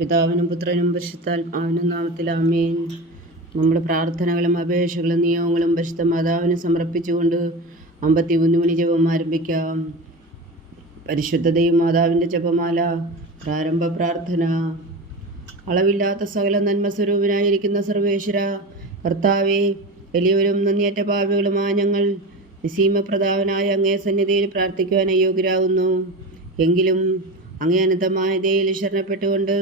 പിതാവിനും പുത്രനും പരിശുദ്ധാത്മാവിനും നാമത്തിൽ ആമേൻ. നമ്മുടെ പ്രാർത്ഥനകളും അപേക്ഷകളും നിയോഗങ്ങളും പരിശുദ്ധ മാതാവിന് സമർപ്പിച്ചുകൊണ്ട് 53 മണി ജപം ആരംഭിക്കാം. പരിശുദ്ധതയും മാതാവിൻ്റെ ജപമാല. പ്രാരംഭ പ്രാർത്ഥന. അളവില്ലാത്ത സകല നന്മസ്വരൂപനായിരിക്കുന്ന സർവേശ്വര കർത്താവേ, വലിയവരും നന്ദിയേറ്റ പാപികളുമായ ഞങ്ങൾ നിസീമപ്രതാപനായ അങ്ങേ സന്നിധിയിൽ പ്രാർത്ഥിക്കുവാൻ അയോഗ്യരാകുന്നു. എങ്കിലും അങ്ങേ അനന്തമായ ദയയിൽ ശരണപ്പെട്ടുകൊണ്ട്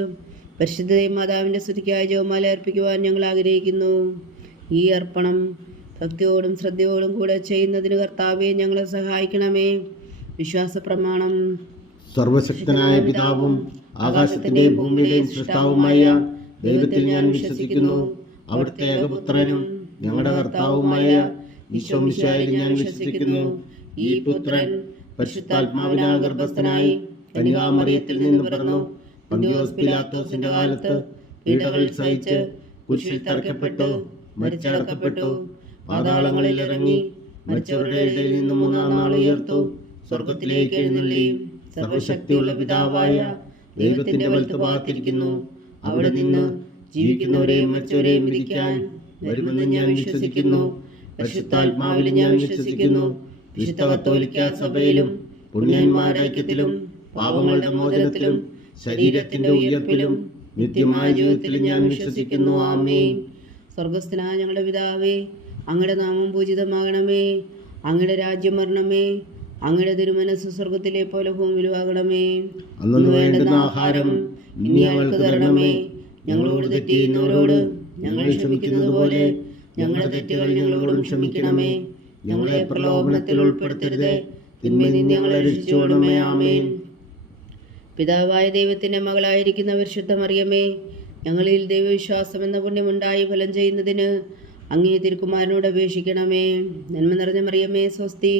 പരിശുദ്ധതയും മാതാവിൻ്റെ സ്തുതിക്കായി ജപമാല അർപ്പിക്കുവാൻ ഞങ്ങൾ ആഗ്രഹിക്കുന്നു. ഈ അർപ്പണം ഭക്തിയോടും ശ്രദ്ധയോടും കൂടെ ചെയ്യുന്നതിന് കർത്താവെ ഞങ്ങളെ സഹായിക്കണമേ. വിശ്വാസ പ്രമാണം. സർവശക്തനായ പിതാവും ആകാശത്തിന്റെയും ഭൂമിയുടെയും സൃഷ്ടാവുമായ ദൈവത്തിൽ ഞാൻ വിശ്വസിക്കുന്നു. അവിടുത്തെ ഏകപുത്രനും ഞങ്ങളുടെ കർത്താവുമായ ഈശോ മിശിഹായിൽ ഞാൻ വിശ്വസിക്കുന്നു. ഈ പുത്രൻ പരിശുദ്ധാത്മാവിനാൽ ഗർഭസ്ഥനായി കന്യകാമറിയത്തിൽ നിന്ന് പിറന്നു. പന്തിയോസ് പിലാത്തോസിന്റെ കാലത്ത് പീഡകൾ സഹിച്ച് കുരിശിൽ തറയ്ക്കപ്പെട്ടു, മരിച്ചടക്കപ്പെട്ടു, പാതാളങ്ങളിൽ ഇറങ്ങി, മരിച്ചവരുടെ ഇടയിൽ നിന്ന് 3-ാം നാൾ ഉയർത്തു, സ്വർഗത്തിലേക്ക് എഴുന്നള്ളി, സർവശക്തിയുള്ള പിതാവായ ദൈവത്തിന്റെ വലത്തുഭാഗത്തിരിക്കുന്നു. അവിടെ നിന്ന് ജീവിക്കുന്നവരെയും മരിച്ചവരെയും വിധിക്കാൻ വരുമെന്ന് ഞാൻ വിശ്വസിക്കുന്നു. പരിശുദ്ധാത്മാവിൽ ഞാൻ വിശ്വസിക്കുന്നു. വിശുദ്ധ കത്തോലിക്ക സഭയിലും പുണ്യന്മാരുടെ ഐക്യത്തിലും പാപങ്ങളുടെ മോചനത്തിലും ശരീരത്തിന്റെ ഉയർപ്പിലും നിത്യമായ ജീവിതത്തിലും ഞാൻ വിശ്വസിക്കുന്നു. ആമേൻ. സ്വർഗസ്ഥനായ ഞങ്ങളുടെ പിതാവേ, അങ്ങയുടെ നാമം പൂജിതമാകണമേ. അങ്ങയുടെ രാജ്യം വരണമേ. അങ്ങയുടെ തിരുമനസ്സ് സ്വർഗത്തിലെ പോലെ ഭൂമിയിലും ആകണമേ. അന്നു വേണ്ടുന്ന ആഹാരം ഇനി ഞങ്ങൾക്ക് തരണമേ. ഞങ്ങളോട് തെറ്റ് ചെയ്യുന്നവരോട് ഞങ്ങൾ ക്ഷമിക്കുന്നത് പോലെ ഞങ്ങളുടെ തെറ്റുകൾ ഞങ്ങളോടും ക്ഷമിക്കണമേ. ഞങ്ങളെ പ്രലോഭനത്തിൽ ഉൾപ്പെടുത്തരുതേ, തിന്മയിൽ നിന്ന് ഞങ്ങളെ രക്ഷിച്ചുകൊള്ളണമേ. ആമേൻ. പിതാവായ ദൈവത്തിൻ്റെ മകളായിരിക്കുന്ന പരിശുദ്ധ മറിയമേ, ഞങ്ങളിൽ ദൈവവിശ്വാസം എന്ന പുണ്യമുണ്ടായി ഫലം ചെയ്യുന്നതിന് അങ്ങേ തിരുക്കുമാരനോട് അപേക്ഷിക്കണമേ. നന്മ നിറഞ്ഞ മറിയമേ സ്വസ്തി,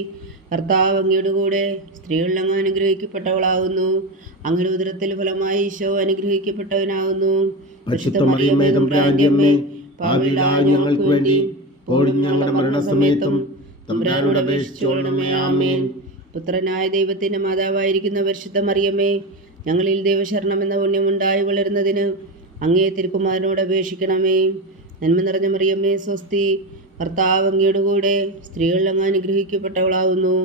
കർത്താവ് അങ്ങയുടെ കൂടെ സ്ത്രീകളിൽ അങ്ങ് അനുഗ്രഹിക്കപ്പെട്ടവളാകുന്നു. അങ്ങയുടെ ഉദരത്തിൽ ഫലമായി ഈശോ അനുഗ്രഹിക്കപ്പെട്ടവനാകുന്നു. പരിശുദ്ധ മറിയമേ തമ്പുരാന്റെ അമ്മേ, പാപികളായ ഞങ്ങൾക്ക് വേണ്ടി ഇപ്പോഴും ഞങ്ങളുടെ മരണസമയത്തും തമ്പുരാനോട് അപേക്ഷിച്ചുകൊള്ളണമേ. ആമേൻ. പുത്രനായ ദൈവത്തിൻ്റെ മാതാവായിരിക്കുന്ന പരിശുദ്ധ മറിയമേ, ഞങ്ങളിൽ ദൈവശരണം എന്ന പുണ്യമുണ്ടായി വളരുന്നതിന് അങ്ങേ തിരുക്കുമാരനോട് അപേക്ഷിക്കണമേ. നന്മ നിറഞ്ഞ മറിയമേ സ്വസ്തി, കർത്താവ് അങ്ങയുടെ കൂടെ സ്ത്രീകളിൽ അങ്ങ് അനുഗ്രഹിക്കപ്പെട്ടവളാകുന്നു.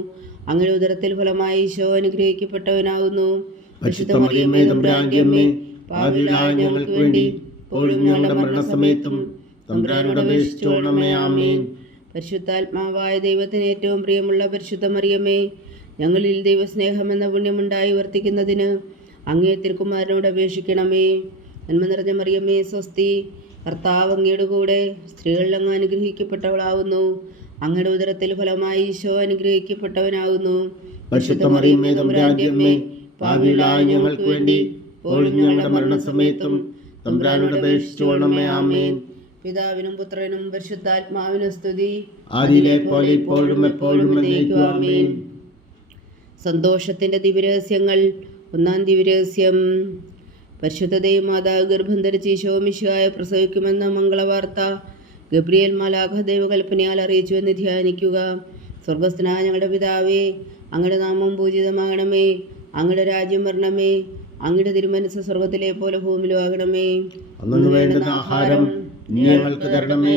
അങ്ങയുടെ ഉദരത്തിൽ ഫലമായി ഈശോ അനുഗ്രഹിക്കപ്പെട്ടവനാകുന്നു. പരിശുദ്ധ മറിയമേ തമ്പുരാന്റെ അമ്മേ, പാപികളായ ഞങ്ങൾക്ക് വേണ്ടി ഇപ്പോഴും ഞങ്ങളുടെ മരണസമയത്തും തമ്പുരാനോട് അപേക്ഷിച്ചുകൊള്ളണമേ. ആമേൻ. പരിശുദ്ധാത്മാവായ ദൈവത്തിന് ഏറ്റവും പ്രിയമുള്ള പരിശുദ്ധ മറിയമേ, ഞങ്ങളിൽ ദൈവസ്നേഹം എന്ന പുണ്യമുണ്ടായി വർത്തിക്കുന്നതിന് അങ്ങേ തിരുക്കുമാരനോട് അപേക്ഷിക്കണമേ. നന്മ നിറഞ്ഞ മറിയമേ സ്വസ്തി, കർത്താവ് അങ്ങയുടെ കൂടെ സ്ത്രീകളിൽ അങ്ങ് അനുഗ്രഹിക്കപ്പെട്ടവളാകുന്നു. അങ്ങയുടെ ഉദരത്തിൽ ഫലമായി ഈശോ അനുഗ്രഹിക്കപ്പെട്ടവനാകുന്നു. പരിശുദ്ധ മറിയമേ തമ്പുരാന്റെ അമ്മേ, പാപികളായ ഞങ്ങൾക്ക് വേണ്ടി ഇപ്പോഴും ഞങ്ങളുടെ മരണസമയത്തും തമ്പുരാനോട് അപേക്ഷിച്ചുകൊള്ളണമേ. ആമേൻ. പിതാവിനും പുത്രനും പരിശുദ്ധാത്മാവിനും സ്തുതി, ആദിയിലെ പോലെ ഇപ്പോഴും എപ്പോഴും എന്നേക്കും. ആമേൻ. സന്തോഷത്തിൻ്റെ ദിവ്യരഹസ്യങ്ങൾ. 1-ാം ദിവ്യരഹസ്യം. പരിശുദ്ധതയും മാതാവ് ഗർഭം ധരിച്ച് ഈശോ മിശിഹായെ പ്രസവിക്കുമെന്ന മംഗളവാർത്ത ഗബ്രിയേൽ മാലാഖ ദൈവകൽപ്പനയാൽ അറിയിച്ചുവെന്ന് ധ്യാനിക്കുക. സ്വർഗസ്ഥനായ ഞങ്ങളുടെ പിതാവേ, അങ്ങയുടെ നാമം പൂജിതമാകണമേ. അങ്ങയുടെ രാജ്യം വരണമേ. അങ്ങയുടെ തിരുമനസ്സ് സ്വർഗത്തിലെ പോലെ ഭൂമിയിലും ആകണമേ. അന്നു വേണ്ടുന്ന ആഹാരം ഇനി ഞങ്ങൾക്ക് തരണമേ.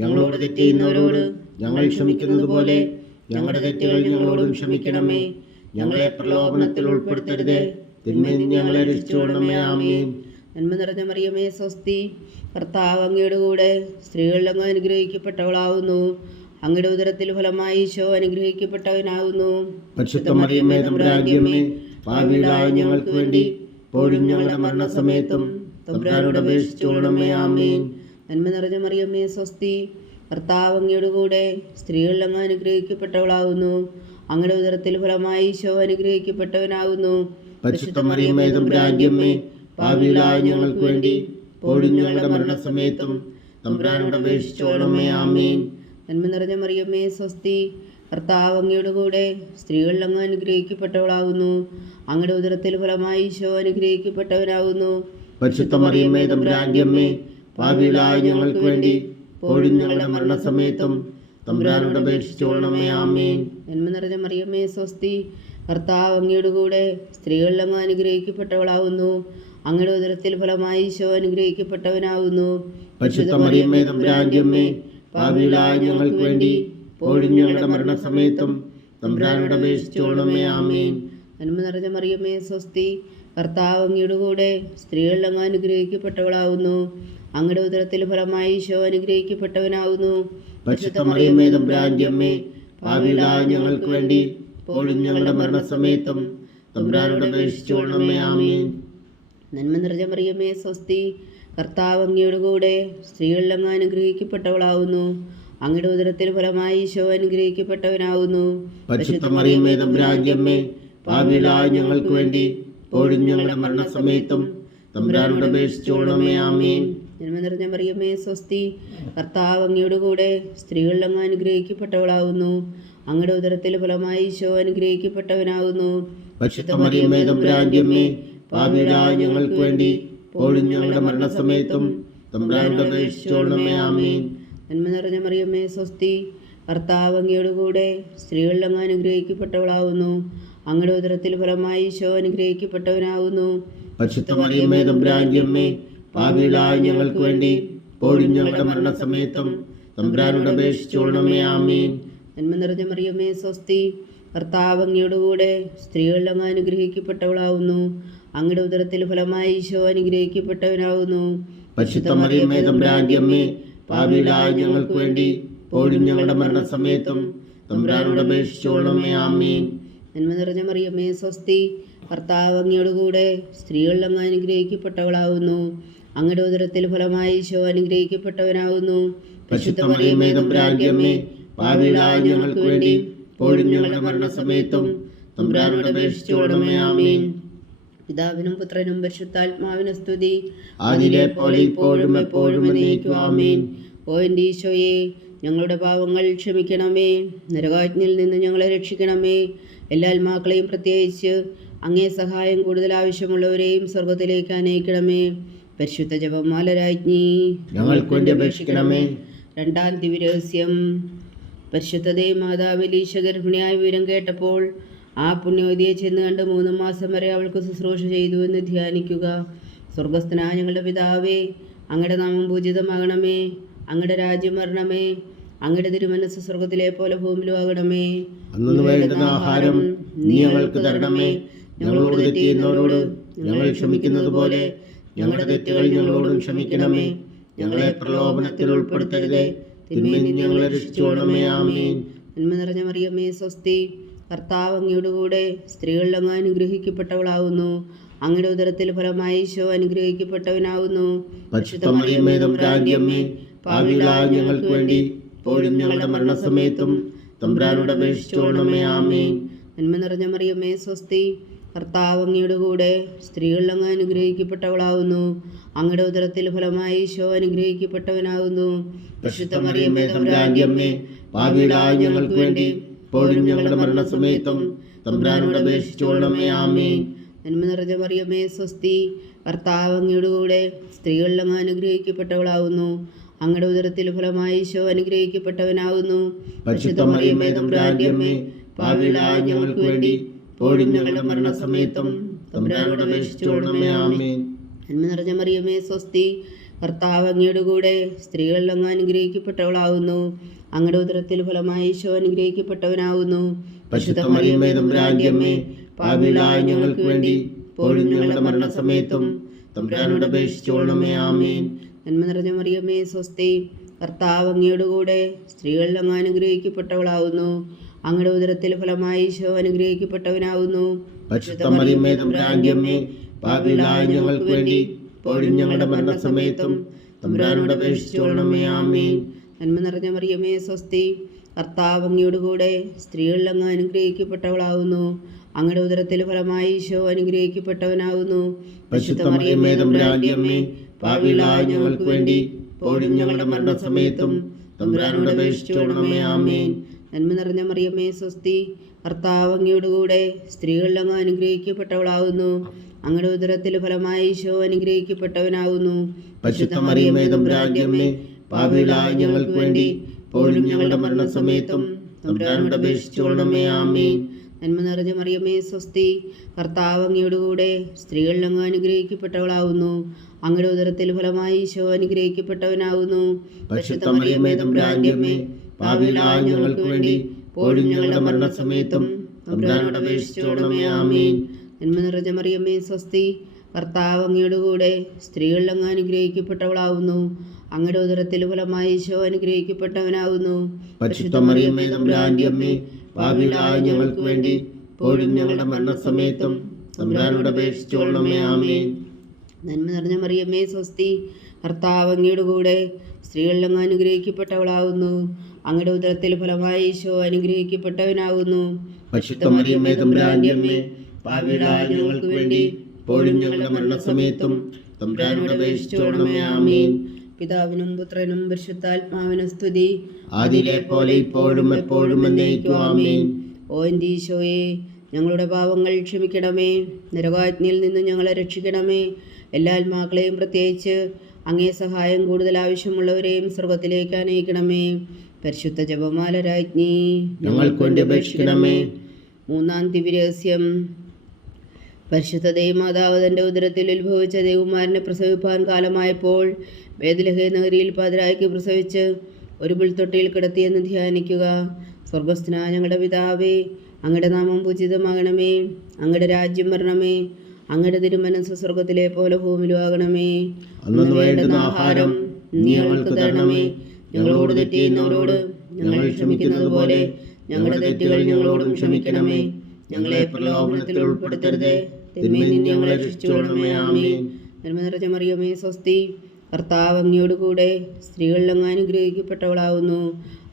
ഞങ്ങളോട് തെറ്റ് ചെയ്യുന്നവരോട് ഞങ്ങൾ ക്ഷമിക്കുന്നത് പോലെ ഞങ്ങളുടെ തെറ്റുകൾ ഞങ്ങളോടും ക്ഷമിക്കണമേ. ഞങ്ങളെ പ്രലോഭനത്തിൽ ഉൾപ്പെടുത്തരുതേ, തിന്മയിൽ നിന്ന് ഞങ്ങളെ രക്ഷിച്ചുകൊള്ളണമേ. ആമേൻ. നന്മ നിറഞ്ഞ മറിയമേ സ്വസ്തി, കർത്താവ് അങ്ങയുടെ കൂടെ സ്ത്രീകളിൽ അങ്ങ് അനുഗ്രഹിക്കപ്പെട്ടവളാകുന്നു. അങ്ങയുടെ ഉദരത്തിൽ ഫലമായി ഈശോ അനുഗ്രഹിക്കപ്പെട്ടവനാകുന്നു. പരിശുദ്ധ മറിയമേ തമ്പുരാന്റെ അമ്മേ, പാപികളായ ഞങ്ങൾക്ക് വേണ്ടി ഇപ്പോഴും ഞങ്ങളുടെ മരണസമയത്തും തമ്പുരാനോട് അപേക്ഷിച്ചുകൊള്ളണമേ. ആമേൻ. നന്മ നിറഞ്ഞ മറിയമേ സ്വസ്തി, കർത്താവ് അങ്ങയുടെ കൂടെ സ്ത്രീകളിൽ അങ്ങ് അനുഗ്രഹിക്കപ്പെട്ടവളാകുന്നു. അങ്ങയുടെ ഉദരത്തിൽ ഫലമായി ഈശോ അനുഗ്രഹിക്കപ്പെട്ടവനാകുന്നു. പരിശുദ്ധ മറിയമേ തമ്പുരാന്റെ അമ്മേ, പാപികളായ ഞങ്ങൾക്ക് വേണ്ടി ഇപ്പോഴും ഞങ്ങളുടെ മരണസമയത്തും തമ്പുരാനോട് അപേക്ഷിച്ചുകൊള്ളണമേ. ആമേൻ. നന്മ നിറഞ്ഞ മറിയമേ സ്വസ്തി, കർത്താവ് അങ്ങയുടെ കൂടെ സ്ത്രീകളിൽ അങ്ങ് അനുഗ്രഹിക്കപ്പെട്ടവളാകുന്നു. അങ്ങയുടെ ഉദരത്തിൽ ഫലമായി ഈശോ അനുഗ്രഹിക്കപ്പെട്ടവനാകുന്നു. പരിശുദ്ധ മറിയമേ തമ്പുരാന്റെ അമ്മേ, പാപികളായ ഞങ്ങൾക്ക് വേണ്ടി ഇപ്പോഴും ഞങ്ങളുടെ മരണസമയത്തും തമ്പുരാനോട് അപേക്ഷിച്ചുകൊള്ളണമേ. ആമേൻ. നന്മ നിറഞ്ഞ മറിയമേ സ്വസ്തി, കർത്താവ് അങ്ങയുടെ കൂടെ സ്ത്രീകളിൽ അങ്ങ് അനുഗ്രഹിക്കപ്പെട്ടവളാകുന്നു. അങ്ങയുടെ ഉദരത്തിൽ ഫലമായി ഈശോ അനുഗ്രഹിക്കപ്പെട്ടവനാകുന്നു. പരിശുദ്ധ മറിയമ്മേ തമ്പുരാന്റെ അമ്മേ, പാപികളായ ഞങ്ങൾക്ക് വേണ്ടി ഇപ്പോഴും ഞങ്ങളുടെ മരണസമയത്തും തമ്പുരാനോട് അപേക്ഷിച്ചുകൊള്ളണമേ. ആമേൻ. നന്മ നിറഞ്ഞ മറിയമ്മേ സ്വസ്തി, കർത്താവ് അങ്ങയുടെ കൂടെ സ്ത്രീകളിൽ അങ്ങ് അനുഗ്രഹിക്കപ്പെട്ടവളാകുന്നു. അങ്ങയുടെ ഉദരത്തിൽ ഫലമായി ഈശോ അനുഗ്രഹിക്കപ്പെട്ടവനാകുന്നു. പരിശുദ്ധ മറിയമ്മേ തമ്പുരാന്റെ അമ്മേ, പാപികളായ ഞങ്ങൾക്ക് വേണ്ടി ഇപ്പോഴും ഞങ്ങളുടെ മരണസമയത്തും തമ്പുരാനോട് അപേക്ഷിച്ചുകൊള്ളണമേ. ആമേൻ. നന്മ നിറഞ്ഞ മറിയമ്മേ സ്വസ്തി, കർത്താവ് അങ്ങയുടെ കൂടെ സ്ത്രീകളിൽ അങ്ങ് അനുഗ്രഹിക്കപ്പെട്ടവളാകുന്നു. അങ്ങയുടെ ഉദരത്തിൽ ഫലമായി ഈശോ അനുഗ്രഹിക്കപ്പെട്ടവനാകുന്നു. പരിശുദ്ധ മറിയമ്മേ തമ്പുരാന്റെ അമ്മേ, പാപികളായ ഞങ്ങൾക്ക് വേണ്ടി ഇപ്പോഴും ഞങ്ങളുടെ മരണസമയത്തും തമ്പുരാനോട് അപേക്ഷിച്ചുകൊള്ളണമേ. ആമേൻ. നന്മ നിറഞ്ഞ മറിയമ്മേ സ്വസ്തി, കർത്താവ് അങ്ങയുടെ കൂടെ സ്ത്രീകളിൽ അങ്ങ് അനുഗ്രഹിക്കപ്പെട്ടവളാകുന്നു. അങ്ങയുടെ ഉദരത്തിൽ ഫലമായി ഈശോ അനുഗ്രഹിക്കപ്പെട്ടവനാകുന്നു. പരിശുദ്ധ മറിയമ്മേ തമ്പുരാന്റെ അമ്മേ, പാപികളായ ഞങ്ങൾക്ക് വേണ്ടി ഇപ്പോഴും ഞങ്ങളുടെ മരണസമയത്തും തമ്പുരാനോട് അപേക്ഷിച്ചുകൊള്ളണമേ. ആമേൻ. നന്മ നിറഞ്ഞ മറിയമ്മേ സ്വസ്തി, കർത്താവ് അങ്ങയുടെ കൂടെ സ്ത്രീകളിൽ അങ്ങ് അനുഗ്രഹിക്കപ്പെട്ടവളാകുന്നു. അങ്ങയുടെ ഉദരത്തിൽ ഫലമായി ഈശോ അനുഗ്രഹിക്കപ്പെട്ടവനാകുന്നു. പരിശുദ്ധ മറിയമ്മേ തമ്പുരാന്റെ അമ്മേ, പാപികളായ ഞങ്ങൾക്ക് വേണ്ടി ഇപ്പോഴും ഞങ്ങളുടെ മരണസമയത്തും തമ്പുരാനോട് അപേക്ഷിച്ചുകൊള്ളണമേ. ആമേൻ. നന്മ നിറഞ്ഞ മറിയമ്മേ സ്വസ്തി, കർത്താവ് അങ്ങയുടെ കൂടെ സ്ത്രീകളിൽ അങ്ങ് അനുഗ്രഹിക്കപ്പെട്ടവളാകുന്നു. അങ്ങയുടെ ഉദരത്തിൽ ഫലമായി ഈശോ അനുഗ്രഹിക്കപ്പെട്ടവനാകുന്നു. പരിശുദ്ധ മറിയമ്മേ തമ്പുരാന്റെ അമ്മേ, പാപികളായ ഞങ്ങൾക്ക് വേണ്ടി ഇപ്പോഴും ഞങ്ങളുടെ മരണസമയത്തും തമ്പുരാനോട് അപേക്ഷിച്ചുകൊള്ളണമേ. ആമേൻ. നന്മ നിറഞ്ഞ മറിയമ്മേ സ്വസ്തി, കർത്താവ് അങ്ങയുടെ കൂടെ സ്ത്രീകളിൽ അങ്ങ് അനുഗ്രഹിക്കപ്പെട്ടവളാകുന്നു. അങ്ങയുടെ ഉദരത്തിൽ ഫലമായി ഈശോ അനുഗ്രഹിക്കപ്പെട്ടവനാകുന്നു. പരിശുദ്ധ മറിയമ്മേ തമ്പുരാന്റെ അമ്മേ, പാപികളായ ഞങ്ങൾക്ക് വേണ്ടി ഇപ്പോഴും ഞങ്ങളുടെ മരണസമയത്തും തമ്പുരാനോട് അപേക്ഷിച്ചുകൊള്ളണമേ. ആമേൻ. പിതാവിനും പുത്രനും പരിശുദ്ധാത്മാവിനും സ്തുതി, ആദിയിലെ പോലെ ഇപ്പോഴും എപ്പോഴും എന്നേക്കും. ആമേൻ. ഓ എൻ്റെ ഈശോയെ, ഞങ്ങളുടെ പാവങ്ങൾ ക്ഷമിക്കണമേ. നരകാജ്ഞയിൽ നിന്ന് ഞങ്ങളെ രക്ഷിക്കണമേ. എല്ലാ ആത്മാക്കളെയും പ്രത്യേകിച്ച് അങ്ങേ സഹായം കൂടുതൽ ആവശ്യമുള്ളവരെയും സ്വർഗത്തിലേക്ക് അനയിക്കണമേ. പരിശുദ്ധ ജപമാല രാജ്ഞി, ഞങ്ങൾക്ക് വേണ്ടി അപേക്ഷിക്കണമേ. രണ്ടാം ദിവ്യരഹസ്യം. പരിശുദ്ധതേ മാതാവ് ലീശ ഗർഭിണിയായ വിവരം കേട്ടപ്പോൾ ആ പുണ്യവതിയെ ചെന്ന് കണ്ട് 3 മാസം വരെ അവൾക്ക് ശുശ്രൂഷ ചെയ്തു എന്ന് ധ്യാനിക്കുക. സ്വർഗസ്ഥനായ ഞങ്ങളുടെ പിതാവേ, അങ്ങയുടെ നാമം പൂജിതമാകണമേ. അങ്ങയുടെ രാജ്യം വരണമേ. അങ്ങയുടെ തിരുമനസ്സ് സ്വർഗത്തിലെ പോലെ ഭൂമിയിലും ആകണമേ. അന്നു വേണ്ടുന്ന ആഹാരം നീ ഞങ്ങൾക്ക് തരണമേ. ഞങ്ങളോട് തെറ്റ് ചെയ്യുന്നവരോട് ഞങ്ങൾ ക്ഷമിക്കുന്നത് പോലെ ഞങ്ങളുടെ തെറ്റുകൾ ഞങ്ങളോടും ക്ഷമിക്കണമേ. ഞങ്ങളെ പ്രലോഭനത്തിൽ ഉൾപ്പെടുത്തരുതേ, തിന്മയിൽ നിന്ന് ഞങ്ങളെ രക്ഷിച്ചുകൊള്ളണമേ. ആമേൻ. നന്മ നിറഞ്ഞ മറിയമ്മേ സ്വസ്തി, കർത്താവ് അങ്ങയുടെ കൂടെ സ്ത്രീകളിൽ അങ്ങ് അനുഗ്രഹിക്കപ്പെട്ടവളാകുന്നു. അങ്ങയുടെ ഉദരത്തിൽ ഫലമായി ഈശോ അനുഗ്രഹിക്കപ്പെട്ടവനാകുന്നു. പരിശുദ്ധ മറിയമ്മേ തമ്പുരാന്റെ അമ്മേ, പാപികളായ ഞങ്ങൾക്ക് വേണ്ടി ഇപ്പോഴും ഞങ്ങളുടെ മരണസമയത്തും തമ്പുരാനോട് അപേക്ഷിച്ചുകൊള്ളണമേ. ആമേൻ. നന്മ നിറഞ്ഞ മറിയമ്മേ സ്വസ്തി, കർത്താവ് അങ്ങയുടെ കൂടെ സ്ത്രീകളിൽ അങ്ങ് അനുഗ്രഹിക്കപ്പെട്ടവളാകുന്നു. അങ്ങയുടെ ഉദരത്തിൽ ഫലമായി ഈശോ അനുഗ്രഹിക്കപ്പെട്ടവനാകുന്നു. പരിശുദ്ധ മറിയമ്മേ തമ്പുരാന്റെ അമ്മേ, പാപികളായ ഞങ്ങൾക്ക് വേണ്ടി ഇപ്പോഴും ഞങ്ങളുടെ മരണസമയത്തും തമ്പുരാനോട് അപേക്ഷിച്ചുകൊള്ളണമേ. ആമേൻ. നന്മ നിറഞ്ഞ മറിയമ്മേ സ്വസ്തി, കർത്താവ് അങ്ങയുടെ കൂടെ സ്ത്രീകളിൽ അങ്ങ് അനുഗ്രഹിക്കപ്പെട്ടവളാകുന്നു. അങ്ങയുടെ ഉദരത്തിൽ ഫലമായി ഈശോ അനുഗ്രഹിക്കപ്പെട്ടവനാകുന്നു. പരിശുദ്ധ മറിയമ്മേ തമ്പുരാന്റെ അമ്മേ, പാപികളായ ഞങ്ങൾക്ക് വേണ്ടി ഇപ്പോഴും ഞങ്ങളുടെ മരണസമയത്തും തമ്പുരാനോട് അപേക്ഷിച്ചുകൊള്ളണമേ. ആമേൻ. നന്മ നിറഞ്ഞ മറിയമ്മേ സ്വസ്തി, കർത്താവ് അങ്ങയുടെ കൂടെ സ്ത്രീകളിൽ അങ്ങ് അനുഗ്രഹിക്കപ്പെട്ടവളാകുന്നു. അങ്ങയുടെ ഉദരത്തിൽ ഫലമായി ഈശോ അനുഗ്രഹിക്കപ്പെട്ടവനാകുന്നു. പരിശുദ്ധ മറിയമ്മേ തമ്പുരാന്റെ അമ്മേ, പാപികളായ ഞങ്ങൾക്ക് വേണ്ടി ഇപ്പോഴും ഞങ്ങളുടെ മരണസമയത്തും തമ്പുരാനോട് അപേക്ഷിച്ചുകൊള്ളണമേ. ആമേൻ. നന്മ നിറഞ്ഞ മറിയമ്മേ സ്വസ്തി, കർത്താവ് അങ്ങയുടെ കൂടെ സ്ത്രീകളിൽ അങ്ങ് അനുഗ്രഹിക്കപ്പെട്ടവളാകുന്നു. അങ്ങയുടെ ഉദരത്തിൽ ഫലമായി ഈശോ അനുഗ്രഹിക്കപ്പെട്ടവനാകുന്നു. പരിശുദ്ധ മറിയമ്മേ തമ്പുരാന്റെ അമ്മേ, പാപികളായ ഞങ്ങൾക്ക് വേണ്ടി ഇപ്പോഴും ഞങ്ങളുടെ മരണസമയത്തും തമ്പുരാനോട് അപേക്ഷിച്ചുകൊള്ളണമേ. ആമേൻ. നന്മ നിറഞ്ഞ മറിയമ്മേ സ്വസ്തി, കർത്താവ് അങ്ങയുടെ കൂടെ സ്ത്രീകളിൽ അങ്ങ് അനുഗ്രഹിക്കപ്പെട്ടവളാകുന്നു. അങ്ങയുടെ ഉദരത്തിൽ ഫലമായി ഈശോ അനുഗ്രഹിക്കപ്പെട്ടവനാകുന്നു. പരിശുദ്ധ മറിയമ്മേ തമ്പുരാന്റെ അമ്മേ, പാപികളായ ഞങ്ങൾക്ക് വേണ്ടി ഇപ്പോഴും ഞങ്ങളുടെ മരണസമയത്തും തമ്പുരാനോട് അപേക്ഷിച്ചുകൊള്ളണമേ. ആമേൻ. നന്മ നിറഞ്ഞ മറിയമ്മേ സ്വസ്തി, കർത്താവ് അങ്ങയുടെ കൂടെ സ്ത്രീകളിൽ അങ്ങ് അനുഗ്രഹിക്കപ്പെട്ടവളാകുന്നു. അങ്ങയുടെ ഉദരത്തിൽ ഫലമായി ഈശോ അനുഗ്രഹിക്കപ്പെട്ടവനാകുന്നു. പരിശുദ്ധ മറിയമ്മേ തമ്പുരാന്റെ അമ്മേ, പാപികളായ ഞങ്ങൾക്ക് വേണ്ടി ഇപ്പോഴും ഞങ്ങളുടെ മരണസമയത്തും തമ്പുരാനോട് അപേക്ഷിച്ചുകൊള്ളണമേ. ആമേൻ. നന്മ നിറഞ്ഞ മറിയമേ സ്വസ്തി, കർത്താവ് അങ്ങയുടെ കൂടെ സ്ത്രീകളിൽ അങ്ങ് അനുഗ്രഹിക്കപ്പെട്ടവളാവുന്നു. അങ്ങയുടെ ഉദരത്തിൽ ഫലമായി ഈശോ അനുഗ്രഹിക്കപ്പെട്ടവനാവുന്നു. പരിശുദ്ധ മറിയമേ തമ്പുരാന്റെ അമ്മേ, പാപികളായ ഞങ്ങൾക്ക് വേണ്ടി ഇപ്പോഴും ഞങ്ങളുടെ മരണസമയത്തും തമ്പുരാനോട് അപേക്ഷിച്ചുകൊള്ളണമേ. ആമേൻ. നന്മ നിറഞ്ഞ മറിയമേ സ്വസ്തി, കർത്താവ് അങ്ങയുടെ കൂടെ സ്ത്രീകളിൽ അങ്ങ് അനുഗ്രഹിക്കപ്പെട്ടവളാവുന്നു. അങ്ങയുടെ ഉദരത്തിൽ ഫലമായി ഈശോ അനുഗ്രഹിക്കപ്പെട്ടവനാവുന്നു. പരിശുദ്ധ മറിയമേ തമ്പുരാന്റെ അമ്മേ, പാപികളായ ഞങ്ങൾക്ക് വേണ്ടി ഇപ്പോഴും ഞങ്ങളുടെ മരണസമയത്തും തമ്പുരാനോട് അപേക്ഷിച്ചുകൊള്ളണമേ. ആമേൻ. നന്മ നിറഞ്ഞ മറിയമേ സ്വസ്തി, കർത്താവ് അങ്ങയുടെ കൂടെ സ്ത്രീകളിൽ അങ്ങ് അനുഗ്രഹിക്കപ്പെട്ടവളാവുന്നു. അങ്ങയുടെ ഉദരത്തിൽ ഫലമായി ഈശോ അനുഗ്രഹിക്കപ്പെട്ടവനാവുന്നു. പരിശുദ്ധ മറിയമേ തമ്പുരാന്റെ അമ്മേ, പാപികളായ ഞങ്ങൾക്ക് വേണ്ടി ഇപ്പോഴും ഞങ്ങളുടെ മരണസമയത്തും തമ്പുരാനോട് അപേക്ഷിച്ചുകൊള്ളണമേ. ആമേൻ. പിതാവിനും പുത്രനും പരിശുദ്ധാത്മാവിനും സ്തുതി, ആദിയിലെ പോലെ ഇപ്പോഴും എപ്പോഴും എന്നേക്കും. ആമേൻ. ഓ എൻ്റെ ഈശോയെ, ഞങ്ങളുടെ പാപങ്ങൾ ക്ഷമിക്കണമേ, നരകാഗ്നിയിൽ നിന്ന് ഞങ്ങളെ രക്ഷിക്കണമേ. എല്ലാ ആത്മാക്കളെയും, പ്രത്യേകിച്ച് അങ്ങേ സഹായം കൂടുതൽ ആവശ്യമുള്ളവരെയും സ്വർഗത്തിലേക്ക് അനയിക്കണമേ. പരിശുദ്ധ ജപമാല രാജ്ഞി, ഞങ്ങൾക്ക് വേണ്ടി അപേക്ഷിക്കണമേ. മൂന്നാം ദിവ്യരഹസ്യം. പരിശുദ്ധ ദൈവമാതാവ് തൻ്റെ ഉദരത്തിൽ ഉത്ഭവിച്ച ദേവകുമാരനെ പ്രസവിപ്പാൻ കാലമായപ്പോൾ ബേത്ലഹേം നഗരിയിൽ പാതിരായ്ക്ക് പ്രസവിച്ച് ഒരു പുൽത്തൊട്ടിയിൽ കിടത്തിയെന്ന് ധ്യാനിക്കുക. സ്വർഗസ്ഥനായ ഞങ്ങളുടെ പിതാവേ, അങ്ങയുടെ നാമം പൂജിതമാകണമേ. അങ്ങയുടെ രാജ്യം വരണമേ. അങ്ങയുടെ തിരുമനസ്സ് സ്വർഗത്തിലെ പോലെ ഭൂമിയിലും ആകണമേ. അന്നു വേണ്ടുന്ന ആഹാരം നീ ഞങ്ങൾക്ക് തരണമേ. ഞങ്ങളോട് തെറ്റ് ചെയ്യുന്നവരോട് ഞങ്ങൾ ക്ഷമിക്കുന്നത് പോലെ ഞങ്ങളുടെ തെറ്റുകൾ ഞങ്ങളോടും ക്ഷമിക്കണമേ. ഞങ്ങളെ പ്രലോഭനത്തിൽ ഉൾപ്പെടുത്തരുതേ, തിന്മയിൽ നിന്ന് ഞങ്ങളെ രക്ഷിച്ചുകൊള്ളണമേ. ആമേൻ. നന്മ നിറഞ്ഞ മറിയമേ സ്വസ്തി, കർത്താവ് അങ്ങയോട് കൂടെ സ്ത്രീകളിൽ അങ്ങ് അനുഗ്രഹിക്കപ്പെട്ടവളാവുന്നു.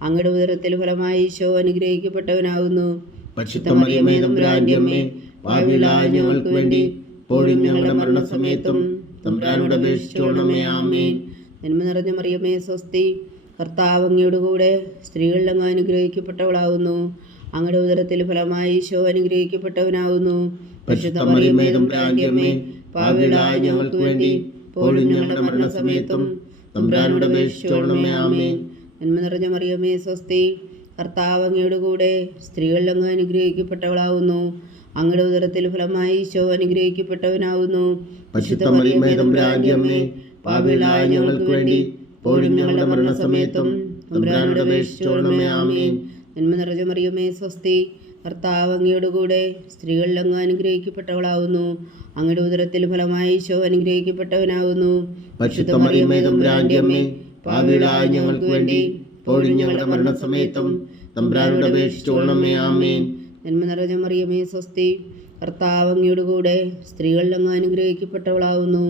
അങ്ങയുടെ ഉദരത്തിൽ ഫലമായി ഈശോ അനുഗ്രഹിക്കപ്പെട്ടവനാവുന്നു. പരിശുദ്ധ മറിയമേ തമ്പുരാന്റെ അമ്മേ, പാപികളായ ഞങ്ങൾക്ക് വേണ്ടി ഇപ്പോഴും ഞങ്ങളുടെ മരണസമയത്തും തമ്പുരാനോട് അപേക്ഷിച്ചുകൊള്ളണമേ. ആമേൻ. നന്മ നിറഞ്ഞ മറിയമേ സ്വസ്തി, കർത്താവ് അങ്ങയോട് കൂടെ സ്ത്രീകളിൽ അങ്ങ് അനുഗ്രഹിക്കപ്പെട്ടവളാവുന്നു. അങ്ങയുടെ ഉദരത്തിൽ ഫലമായി ഈശോ അനുഗ്രഹിക്കപ്പെട്ടവനാവുന്നു. പരിശുദ്ധ മറിയമേ തമ്പുരാന്റെ അമ്മേ, പാപികളായ ഞങ്ങൾക്ക് വേണ്ടി ഇപ്പോഴും ഞങ്ങളുടെ മരണസമയത്തും തമ്പുരാനോട് അപേക്ഷിച്ചുകൊള്ളണമേ. ആമേൻ. നന്മ നിറഞ്ഞ മറിയമേ സ്വസ്തി, കർത്താവ് അങ്ങയോട് കൂടെ സ്ത്രീകളിൽ അങ്ങ് അനുഗ്രഹിക്കപ്പെട്ടവളാവുന്നു. അങ്ങയുടെ ഉദരത്തിൽ ഫലമായി ഈശോ അനുഗ്രഹിക്കപ്പെട്ടവനാവുന്നു. പരിശുദ്ധ മറിയമേ തമ്പുരാന്റെ അമ്മേ, പാപികളായ ഞങ്ങൾക്ക് വേണ്ടി ഇപ്പോഴും ഞങ്ങളുടെ മരണസമയത്തും തമ്പുരാനോട് അപേക്ഷിച്ചുകൊള്ളണമേ. ആമേൻ. നന്മ നിറഞ്ഞ മറിയമേ സ്വസ്തി, കർത്താവ് അങ്ങയോട് കൂടെ സ്ത്രീകളിൽ അങ്ങ് അനുഗ്രഹിക്കപ്പെട്ടവളാവുന്നു. അങ്ങയുടെ ഉദരത്തിൽ ഫലമായി ഈശോ അനുഗ്രഹിക്കപ്പെട്ടവനാവുന്നു. പരിശുദ്ധ മറിയമേ തമ്പുരാന്റെ അമ്മേ, പാപികളായ ഞങ്ങൾക്ക് വേണ്ടി ഇപ്പോഴും ഞങ്ങളുടെ മരണസമയത്തും തമ്പുരാനോട് അപേക്ഷിച്ചുകൊള്ളണമേ. ആമേൻ. നന്മ നിറഞ്ഞ മറിയമേ സ്വസ്തി, കർത്താവ് അങ്ങയോട് കൂടെ സ്ത്രീകളിൽ അങ്ങ് അനുഗ്രഹിക്കപ്പെട്ടവളാവുന്നു.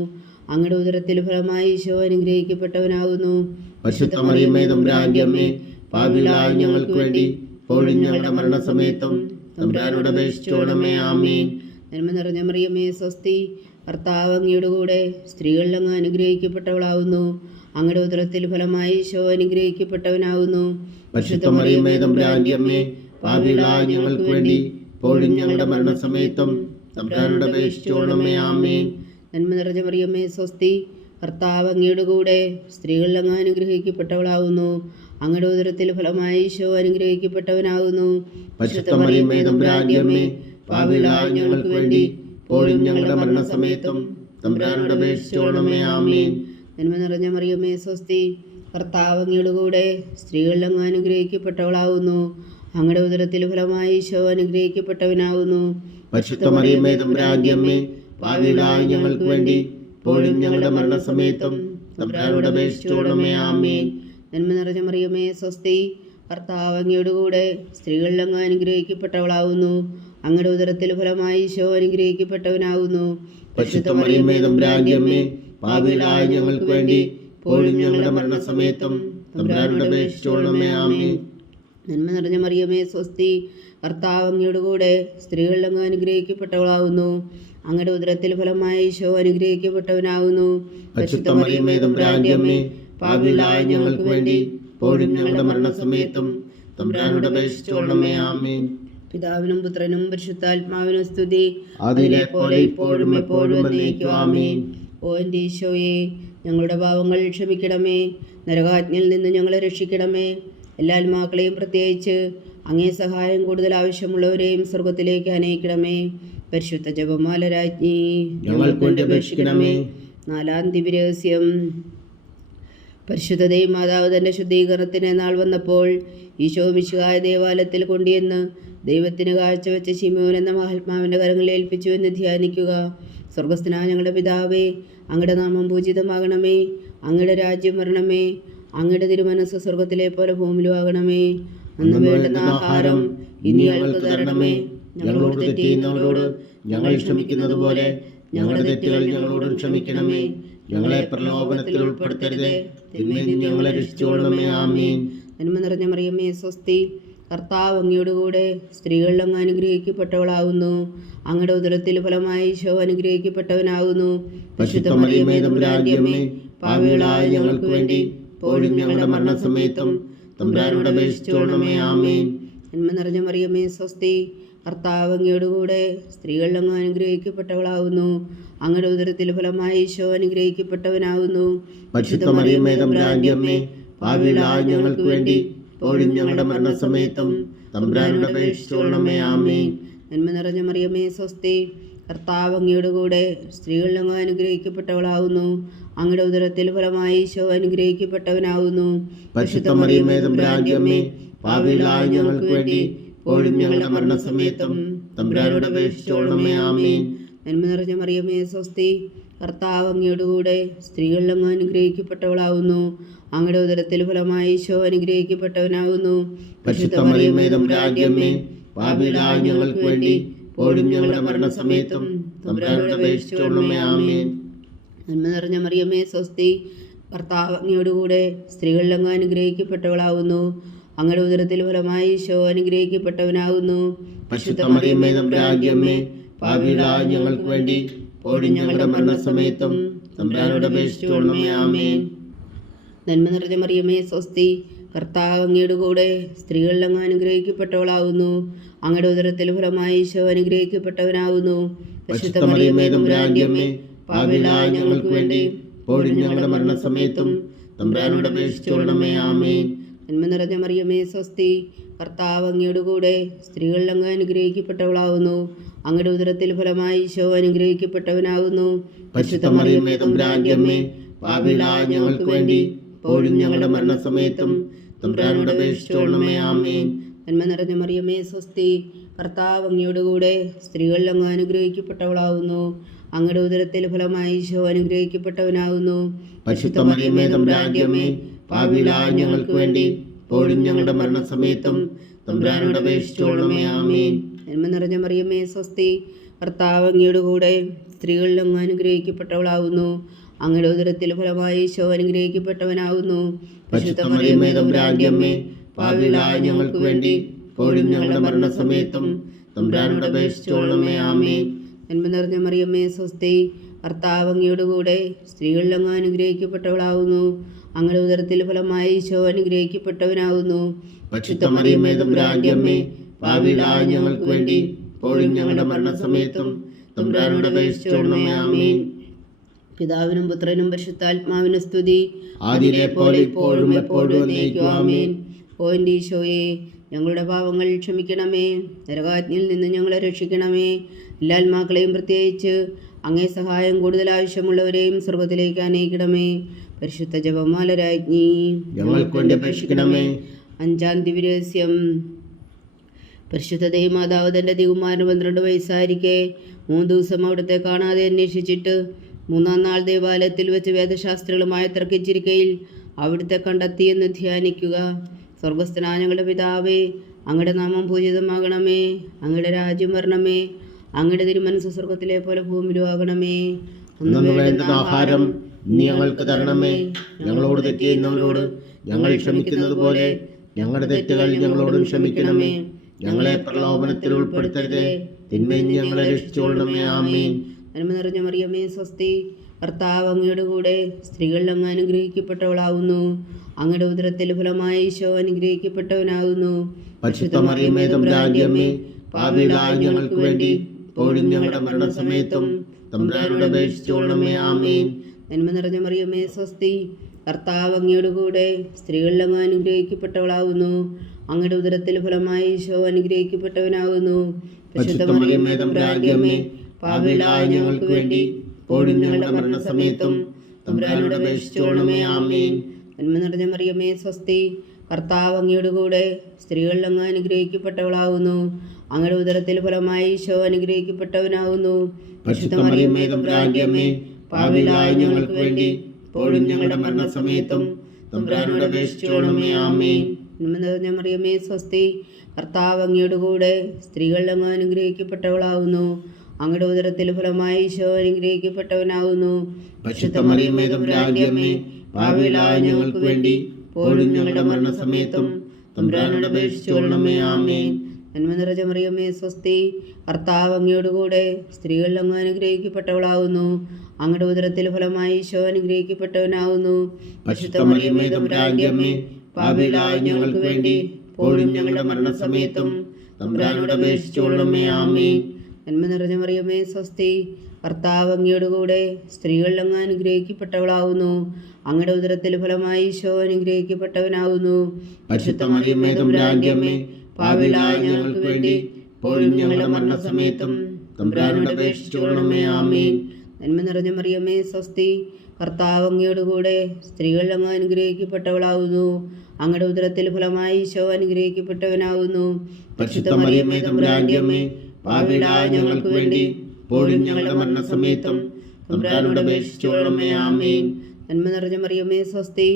അങ്ങയുടെ ഉദരത്തിൽ ഫലമായി ഈശോ അനുഗ്രഹിക്കപ്പെട്ടവനാവുന്നു. പരിശുദ്ധ മറിയമേ തമ്പുരാന്റെ അമ്മേ, പാപികളായ ഞങ്ങൾക്ക് വേണ്ടി ഇപ്പോഴും ഞങ്ങളുടെ മരണസമയത്തും തമ്പുരാനോട് അപേക്ഷിച്ചുകൊള്ളണമേ. ആമേൻ. നന്മ നിറഞ്ഞ മറിയമേ സ്വസ്തി, കർത്താവ് അങ്ങയോട് കൂടെ സ്ത്രീകളിൽ അങ്ങ് അനുഗ്രഹിക്കപ്പെട്ടവളാവുന്നു. അങ്ങയുടെ ഉദരത്തിൽ ഫലമായി ഈശോ അനുഗ്രഹിക്കപ്പെട്ടവനാവുന്നു. പരിശുദ്ധ മറിയമേ തമ്പുരാന്റെ അമ്മേ, പാപികളായ ഞങ്ങൾക്ക് വേണ്ടി ഇപ്പോഴും ഞങ്ങളുടെ മരണസമയത്തും തമ്പുരാനോട് അപേക്ഷിച്ചുകൊള്ളണമേ. ആമേൻ. നന്മ നിറഞ്ഞ മറിയമേ സ്വസ്തി, കർത്താവ് അങ്ങയോട് കൂടെ സ്ത്രീകളിൽ അങ്ങ് അനുഗ്രഹിക്കപ്പെട്ടവളാവുന്നു. അങ്ങയുടെ ഉദരത്തിൽ ഫലമായി ഈശോ അനുഗ്രഹിക്കപ്പെട്ടവനാവുന്നു. പരിശുദ്ധ മറിയമേ തമ്പുരാന്റെ അമ്മേ, പാപികളായ ഞങ്ങൾക്ക് വേണ്ടി ഇപ്പോഴും ഞങ്ങളുടെ മരണസമയത്തും തമ്പുരാനോട് അപേക്ഷിച്ചുകൊള്ളണമേ. ആമേൻ. നന്മ നിറഞ്ഞ മറിയമേ സ്വസ്തി, കർത്താവ് അങ്ങയോട് കൂടെ സ്ത്രീകളിൽ അങ്ങ് അനുഗ്രഹിക്കപ്പെട്ടവളാവുന്നു. അങ്ങയുടെ ഉദരത്തിൽ ഫലമായി ഈശോ അനുഗ്രഹിക്കപ്പെട്ടവനാവുന്നു. പരിശുദ്ധ മറിയമേ തമ്പുരാന്റെ അമ്മേ, പാപികളായ ഞങ്ങൾക്ക് വേണ്ടി ഇപ്പോഴും ഞങ്ങളുടെ മരണസമയത്തും തമ്പുരാനോട് അപേക്ഷിച്ചുകൊള്ളണമേ. ആമേൻ. നന്മ നിറഞ്ഞ മറിയമേ സ്വസ്തി, കർത്താവ് അങ്ങയോട് കൂടെ സ്ത്രീകളിൽ അങ്ങ് അനുഗ്രഹിക്കപ്പെട്ടവളാവുന്നു. അങ്ങയുടെ ഉദരത്തിൽ ഫലമായി ഈശോ അനുഗ്രഹിക്കപ്പെട്ടവനാവുന്നു. പരിശുദ്ധ മറിയമേ തമ്പുരാന്റെ അമ്മേ, പാപികളായ ഞങ്ങൾക്ക് വേണ്ടി ഇപ്പോഴും ഞങ്ങളുടെ മരണസമയത്തും തമ്പുരാനോട് അപേക്ഷിച്ചുകൊള്ളണമേ. ആമേൻ. നന്മ നിറഞ്ഞ മറിയമേ സ്വസ്തി, കർത്താവ് അങ്ങയോട് കൂടെ സ്ത്രീകളിൽ അങ്ങ് അനുഗ്രഹിക്കപ്പെട്ടവളാവുന്നു. അങ്ങയുടെ ഉദരത്തിൽ ഫലമായി ഈശോ അനുഗ്രഹിക്കപ്പെട്ടവനാവുന്നു. പരിശുദ്ധ മറിയമേ തമ്പുരാന്റെ അമ്മേ, പാപികളായ ഞങ്ങൾക്ക് വേണ്ടി ഇപ്പോഴും ഞങ്ങളുടെ മരണസമയത്തും തമ്പുരാനോട് അപേക്ഷിച്ചുകൊള്ളണമേ. ആമേൻ. പിതാവിനും പുത്രനും പരിശുദ്ധാത്മാവിനും സ്തുതി, അതിലെ പോലെ ഇപ്പോഴും എപ്പോഴും എന്നേക്കും. ആമേൻ. ഓ എൻ്റെ ഈശോയെ, ഞങ്ങളുടെ പാപങ്ങൾ ക്ഷമിക്കണമേ, നരകാജ്ഞയിൽ നിന്ന് ഞങ്ങളെ രക്ഷിക്കണമേ. എല്ലാ ആത്മാക്കളെയും പ്രത്യേകിച്ച് അങ്ങേ സഹായം കൂടുതൽ ആവശ്യമുള്ളവരെയും സ്വർഗത്തിലേക്ക് അനയിക്കണമേ. പരിശുദ്ധ ജപമാല രാജ്ഞി ഞങ്ങൾക്ക് വേണ്ടി അപേക്ഷിക്കണമേ. നാലാം ദിവ്യരഹസ്യം. പരിശുദ്ധ ദൈവമാതാവ് തൻ്റെ ശുദ്ധീകരണത്തിന് നാൾ വന്നപ്പോൾ ഈശോ മിശിഹായ ദേവാലയത്തിൽ കൊണ്ടുവന്ന് ദൈവത്തിന് കാഴ്ചവെച്ച ശിമോൻ എന്ന മഹാത്മാവിൻ്റെ കരങ്ങളിൽ ഏൽപ്പിച്ചു എന്ന് ധ്യാനിക്കുക. സ്വർഗസ്ഥനായ ഞങ്ങളുടെ പിതാവേ, അങ്ങയുടെ നാമം പൂജിതമാകണമേ. അങ്ങയുടെ രാജ്യം വരണമേ. അങ്ങയുടെ തിരുമനസ്സ് സ്വർഗത്തിലെ പോലെ ഭൂമിയിലും ആകണമേ. അന്ന് വേണ്ടുന്ന ആഹാരം ഇനി ഞങ്ങൾക്ക് തരണമേ. ഞങ്ങളോട് തെറ്റ് ചെയ്യുന്നവരോട് ഞങ്ങൾ ക്ഷമിക്കുന്നത് പോലെ ഞങ്ങളുടെ തെറ്റുകൾ ഞങ്ങളോടും ക്ഷമിക്കണമേ. ഞങ്ങളെ പ്രലോഭനത്തിൽ ഉൾപ്പെടുത്തരുതേ, തിന്മയിൽ നിന്ന് ഞങ്ങളെ രക്ഷിച്ചുകൊള്ളണമേ. ആമേൻ. നന്മ നിറഞ്ഞ മറിയമേ, സ്വസ്തി. കർത്താവ് അങ്ങയോടുകൂടെ സ്ത്രീകളിൽ അങ്ങ് അനുഗ്രഹിക്കപ്പെട്ടവളാകുന്നു. അങ്ങയുടെ ഉദരത്തിൽ ഫലമായി ഈശോ അനുഗ്രഹിക്കപ്പെട്ടവനാകുന്നു. പരിശുദ്ധ മറിയമേ, തമ്പുരാന്റെ അമ്മേ, പാപികളായ ഞങ്ങൾക്ക് വേണ്ടി ഇപ്പോഴും ഞങ്ങളുടെ മരണസമയത്തും തമ്പുരാനോട് അപേക്ഷിച്ചുകൊള്ളണമേ. ആമേൻ. നന്മ നിറഞ്ഞ മറിയമേ, സ്വസ്തി. കർത്താവ് അങ്ങയോടുകൂടെ സ്ത്രീകളിൽ അങ്ങ് അനുഗ്രഹിക്കപ്പെട്ടവളാകുന്നു. അങ്ങയുടെ ഉദരത്തിൽ ഫലമായി ഈശോ അനുഗ്രഹിക്കപ്പെട്ടവനാകുന്നു. പരിശുദ്ധ മറിയമേ, തമ്പുരാന്റെ അമ്മേ, പാപികളായ ഞങ്ങൾക്ക് വേണ്ടി ഇപ്പോഴും ഞങ്ങളുടെ മരണസമയത്തും തമ്പുരാനോട് അപേക്ഷിച്ചുകൊള്ളണമേ. ആമേൻ. നന്മ നിറഞ്ഞ മറിയമേ, സ്വസ്തി. കർത്താവ് അങ്ങയോടുകൂടെ സ്ത്രീകളിൽ അങ്ങ് അനുഗ്രഹിക്കപ്പെട്ടവളാകുന്നു. അങ്ങയുടെ ഉദരത്തിൽ ഫലമായി ഈശോ അനുഗ്രഹിക്കപ്പെട്ടവനാകുന്നു. പരിശുദ്ധ മറിയമേ, തമ്പുരാന്റെ അമ്മേ, പാപികളായ ഞങ്ങൾക്ക് വേണ്ടി ഇപ്പോഴും ഞങ്ങളുടെ മരണസമയത്തും തമ്പുരാനോട് അപേക്ഷിച്ചുകൊള്ളണമേ. ആമേൻ. നന്മ നിറഞ്ഞ മറിയമേ, സ്വസ്തി. കർത്താവ് അങ്ങയോടുകൂടെ സ്ത്രീകളിൽ അങ്ങ് അനുഗ്രഹിക്കപ്പെട്ടവളാകുന്നു. അങ്ങയുടെ ഉദരത്തിൽ ഫലമായി ഈശോ അനുഗ്രഹിക്കപ്പെട്ടവനാകുന്നു. പരിശുദ്ധ മറിയമേ, തമ്പുരാന്റെ അമ്മേ, പാപികളായ ഞങ്ങൾക്ക് വേണ്ടി ഇപ്പോഴും ഞങ്ങളുടെ മരണസമയത്തും തമ്പുരാനോട് അപേക്ഷിച്ചുകൊള്ളണമേ. ആമേൻ. നന്മ നിറഞ്ഞ മറിയമേ, സ്വസ്തി. കർത്താവ് അങ്ങയോടുകൂടെ സ്ത്രീകളിൽ അങ്ങ് അനുഗ്രഹിക്കപ്പെട്ടവളാകുന്നു. അങ്ങയുടെ ഉദരത്തിൽ ഫലമായി ഈശോ അനുഗ്രഹിക്കപ്പെട്ടവനാകുന്നു. പരിശുദ്ധ മറിയമേ, തമ്പുരാന്റെ അമ്മേ, പാപികളായ ഞങ്ങൾക്ക് വേണ്ടി ഇപ്പോഴും ഞങ്ങളുടെ മരണസമയത്തും തമ്പുരാനോട് അപേക്ഷിച്ചുകൊള്ളണമേ. ആമേൻ. നന്മ നിറഞ്ഞ മറിയമേ, സ്വസ്തി. കർത്താവ് അങ്ങയോടുകൂടെ സ്ത്രീകളിൽ അങ്ങ് അനുഗ്രഹിക്കപ്പെട്ടവളാകുന്നു. അങ്ങയുടെ ഉദരത്തിൽ ഫലമായി ഈശോ അനുഗ്രഹിക്കപ്പെട്ടവനാകുന്നു. പരിശുദ്ധ മറിയമേ, തമ്പുരാന്റെ അമ്മേ, പാപികളായ ഞങ്ങൾക്ക് വേണ്ടി ഇപ്പോഴും ഞങ്ങളുടെ മരണസമയത്തും തമ്പുരാനോട് അപേക്ഷിച്ചുകൊള്ളണമേ. ആമേൻ. നന്മ നിറഞ്ഞ മറിയമേ, സ്വസ്തി. കർത്താവ് അങ്ങയോടുകൂടെ സ്ത്രീകളിൽ അങ്ങ് അനുഗ്രഹിക്കപ്പെട്ടവളാകുന്നു. അങ്ങയുടെ ഉദരത്തിൽ ഫലമായി ഈശോ അനുഗ്രഹിക്കപ്പെട്ടവനാകുന്നു. പരിശുദ്ധ മറിയമേ, തമ്പുരാന്റെ അമ്മേ, പാപികളായ ഞങ്ങൾക്ക് വേണ്ടി ഇപ്പോഴും ഞങ്ങളുടെ മരണസമയത്തും തമ്പുരാനോട് അപേക്ഷിച്ചുകൊള്ളണമേ. ആമേൻ. നന്മ നിറഞ്ഞ മറിയമേ, സ്വസ്തി. കർത്താവ് അങ്ങയോടുകൂടെ സ്ത്രീകളിൽ അങ്ങ് അനുഗ്രഹിക്കപ്പെട്ടവളാകുന്നു. അങ്ങയുടെ ഉദരത്തിൽ ഫലമായി ഈശോ അനുഗ്രഹിക്കപ്പെട്ടവനാകുന്നു. പരിശുദ്ധ മറിയമേ, തമ്പുരാന്റെ അമ്മേ, പാപികളായ ഞങ്ങൾക്ക് വേണ്ടി ഇപ്പോഴും ഞങ്ങളുടെ മരണസമയത്തും തമ്പുരാനോട് അപേക്ഷിച്ചുകൊള്ളണമേ. ആമേൻ. നന്മ നിറഞ്ഞ മറിയമേ, സ്വസ്തി. കർത്താവ് അങ്ങയോടുകൂടെ സ്ത്രീകളിൽ അങ്ങ് അനുഗ്രഹിക്കപ്പെട്ടവളാകുന്നു. അങ്ങയുടെ ഉദരത്തിൽ ഫലമായി ഈശോ അനുഗ്രഹിക്കപ്പെട്ടവനാകുന്നു. പരിശുദ്ധ മറിയമേ, തമ്പുരാന്റെ അമ്മേ, പാപികളായ ഞങ്ങൾക്ക് വേണ്ടി ഇപ്പോഴും ഞങ്ങളുടെ മരണസമയത്തും തമ്പുരാനോട് അപേക്ഷിച്ചുകൊള്ളണമേ. ആമേൻ. നന്മ നിറഞ്ഞ മറിയമേ, സ്വസ്തി. കർത്താവ് അങ്ങയോടുകൂടെ സ്ത്രീകളിൽ അങ്ങ് അനുഗ്രഹിക്കപ്പെട്ടവളാകുന്നു. അങ്ങയുടെ ഉദരത്തിൽ ഫലമായി ഈശോ അനുഗ്രഹിക്കപ്പെട്ടവനാകുന്നു. പരിശുദ്ധ മറിയമേ, തമ്പുരാന്റെ അമ്മേ, പാപികളായ ഞങ്ങൾക്ക് വേണ്ടി ഇപ്പോഴും ഞങ്ങളുടെ മരണസമയത്തും തമ്പുരാനോട് അപേക്ഷിച്ചുകൊള്ളണമേ. ആമേൻ. പിതാവിനും പുത്രനും പരിശുദ്ധാത്മാവിനും സ്തുതി. ആദിയിലെ പോലെ ഇപ്പോഴും എപ്പോഴും എന്നേക്കും. ആമേൻ. ഓ എൻ്റെ ഈശോയെ, ഞങ്ങളുടെ പാപങ്ങൾ ക്ഷമിക്കണമേ. നരകാജ്ഞയിൽ നിന്ന് ഞങ്ങളെ രക്ഷിക്കണമേ. എല്ലാ ആത്മാക്കളെയും പ്രത്യേകിച്ച് അങ്ങേ സഹായം കൂടുതൽ ആവശ്യമുള്ളവരെയും സ്വർഗത്തിലേക്ക് അനയിക്കണമേ. പരിശുദ്ധ ജപമാല രാജ്ഞി ഞങ്ങൾക്ക് വേണ്ടി അപേക്ഷിക്കണമേ. അഞ്ചാം ദിവ്യരഹസ്യം. പരിശുദ്ധ ദൈവമാതാവ് തൻ്റെ തികുമാരന് 12 വയസ്സായിരിക്കെ 3 ദിവസം അവിടുത്തെ കാണാതെ അന്വേഷിച്ചിട്ട് 3-ാം നാൾ ദേവാലയത്തിൽ വെച്ച് വേദശാസ്ത്രികളുമായി തർക്കിച്ചിരിക്കയിൽ അവിടുത്തെ കണ്ടെത്തിയെന്ന് ധ്യാനിക്കുക. സ്വർഗസ്ഥനായ ഞങ്ങളുടെ പിതാവേ, അങ്ങയുടെ നാമം പൂജിതമാകണമേ. അങ്ങയുടെ രാജ്യം വരണമേ. അങ്ങയുടെ തിരുമനസ്സ് സ്വർഗത്തിലെ പോലെ ഭൂമിയിലും ആകണമേ. അന്നു വേണ്ടുന്ന ആഹാരം ഇനി ഞങ്ങൾക്ക് തരണമേ. ഞങ്ങളോട് തെറ്റ് ചെയ്യുന്നവരോട് ഞങ്ങൾ ക്ഷമിക്കുന്നത് പോലെ ഞങ്ങളുടെ തെറ്റുകൾ ഞങ്ങളോടും ക്ഷമിക്കണമേ. ഞങ്ങളെ പ്രലോഭനത്തിൽ ഉൾപ്പെടുത്തരുതേ, തിന്മയിൽ നിന്ന് ഞങ്ങളെ രക്ഷിച്ചുകൊള്ളണമേ. ആമേൻ. നന്മ നിറഞ്ഞ മറിയമേ, സ്വസ്തി. കർത്താവ് അങ്ങയുടെ കൂടെ സ്ത്രീകളിൽ അങ്ങ് അനുഗ്രഹിക്കപ്പെട്ടവളാകുന്നു. അങ്ങയുടെ ഉദരത്തിൽ ഫലമായി ഈശോ അനുഗ്രഹിക്കപ്പെട്ടവനാകുന്നു. പരിശുദ്ധ മറിയമേ, തമ്പുരാന്റെ അമ്മേ, പാപികളായ ഞങ്ങൾക്ക് വേണ്ടി ഇപ്പോഴും ഞങ്ങളുടെ മരണസമയത്തും തമ്പുരാനോട് അപേക്ഷിച്ചുകൊള്ളണമേ. ആമേൻ. നന്മ നിറഞ്ഞ മറിയമേ, സ്വസ്തി. കർത്താവ് അങ്ങയുടെ കൂടെ സ്ത്രീകളിൽ അങ്ങ് അനുഗ്രഹിക്കപ്പെട്ടവളാകുന്നു. അങ്ങയുടെ ഉദരത്തിൽ ഫലമായി ഈശോ അനുഗ്രഹിക്കപ്പെട്ടവനാകുന്നു. പരിശുദ്ധ മറിയമേ തമ്പുരാന്റെ അമ്മേ, പാപികളായ ഞങ്ങൾക്ക് വേണ്ടി ഇപ്പോഴും ഞങ്ങളുടെ മരണസമയത്തും തമ്പുരാനോട് അപേക്ഷിച്ചുകൊള്ളണമേ. ആമേൻ. നന്മ നിറഞ്ഞ മറിയമേ സ്വസ്തി, കർത്താവ് അങ്ങയുടെ കൂടെ സ്ത്രീകളിൽ അങ്ങ് അനുഗ്രഹിക്കപ്പെട്ടവളാകുന്നു. അങ്ങയുടെ ഉദരത്തിൽ ഫലമായി ഈശോ അനുഗ്രഹിക്കപ്പെട്ടവനാകുന്നു. പരിശുദ്ധ മറിയമേ തമ്പുരാന്റെ അമ്മേ, പാപികളായ ഞങ്ങൾക്ക് വേണ്ടി ഇപ്പോഴും ഞങ്ങളുടെ മരണസമയത്തും തമ്പുരാനോട് അപേക്ഷിച്ചുകൊള്ളണമേ. ആമേൻ. നന്മ നിറഞ്ഞ മറിയമേ സ്വസ്തി, കർത്താവ് അങ്ങയുടെ കൂടെ സ്ത്രീകളിൽ അങ്ങ് അനുഗ്രഹിക്കപ്പെട്ടവളാകുന്നു. അങ്ങയുടെ ഉദരത്തിൽ ഫലമായി ഈശോ അനുഗ്രഹിക്കപ്പെട്ടവനാകുന്നു. പരിശുദ്ധ മറിയമേ തമ്പുരാന്റെ അമ്മേ, പാപികളായ ഞങ്ങൾക്ക് വേണ്ടി ഇപ്പോഴും ഞങ്ങളുടെ മരണസമയത്തും തമ്പുരാനോട് അപേക്ഷിച്ചുകൊള്ളണമേ. ആമേൻ. നന്മ നിറഞ്ഞ മറിയമേ സ്വസ്തി, കർത്താവ് അങ്ങയുടെ കൂടെ സ്ത്രീകളിൽ അങ്ങ് അനുഗ്രഹിക്കപ്പെട്ടവളാകുന്നു. അങ്ങയുടെ ഉദരത്തിൽ ഫലമായി ഈശോ അനുഗ്രഹിക്കപ്പെട്ടവനാകുന്നു. പരിശുദ്ധ മറിയമേ തമ്പുരാന്റെ അമ്മേ, പാപികളായ ഞങ്ങൾക്ക് വേണ്ടി ഇപ്പോഴും ഞങ്ങളുടെ മരണസമയത്തും തമ്പുരാനോട് അപേക്ഷിച്ചുകൊള്ളണമേ. ആമേൻ. നന്മ നിറഞ്ഞ മറിയമേ സ്വസ്തി, കർത്താവ് അങ്ങയുടെ കൂടെ സ്ത്രീകളിൽ അങ്ങ് അനുഗ്രഹിക്കപ്പെട്ടവളാകുന്നു. അങ്ങയുടെ ഉദരത്തിൽ ഫലമായി ഈശോ അനുഗ്രഹിക്കപ്പെട്ടവനാകുന്നു. പരിശുദ്ധ മറിയമേ തമ്പുരാന്റെ അമ്മേ, പാപികളായ ഞങ്ങൾക്ക് വേണ്ടി ഇപ്പോഴും ഞങ്ങളുടെ മരണസമയത്തും തമ്പുരാനോട് അപേക്ഷിച്ചുകൊള്ളണമേ. ആമേൻ. നന്മ നിറഞ്ഞ മറിയമേ സ്വസ്തി, കർത്താവ് അങ്ങയുടെ കൂടെ സ്ത്രീകളിൽ അങ്ങ് അനുഗ്രഹിക്കപ്പെട്ടവളാകുന്നു. അങ്ങയുടെ ഉദരത്തിൽ ഫലമായി ഈശോ അനുഗ്രഹിക്കപ്പെട്ടവനാകുന്നു. പരിശുദ്ധ മറിയമേ തമ്പുരാന്റെ അമ്മേ, പാപികളായ ഞങ്ങൾക്ക് വേണ്ടി ഇപ്പോഴും ഞങ്ങളുടെ മരണസമയത്തും തമ്പുരാനോട് അപേക്ഷിച്ചുകൊള്ളണമേ. ആമേൻ. നന്മ നിറഞ്ഞ മറിയമേ സ്വസ്തി,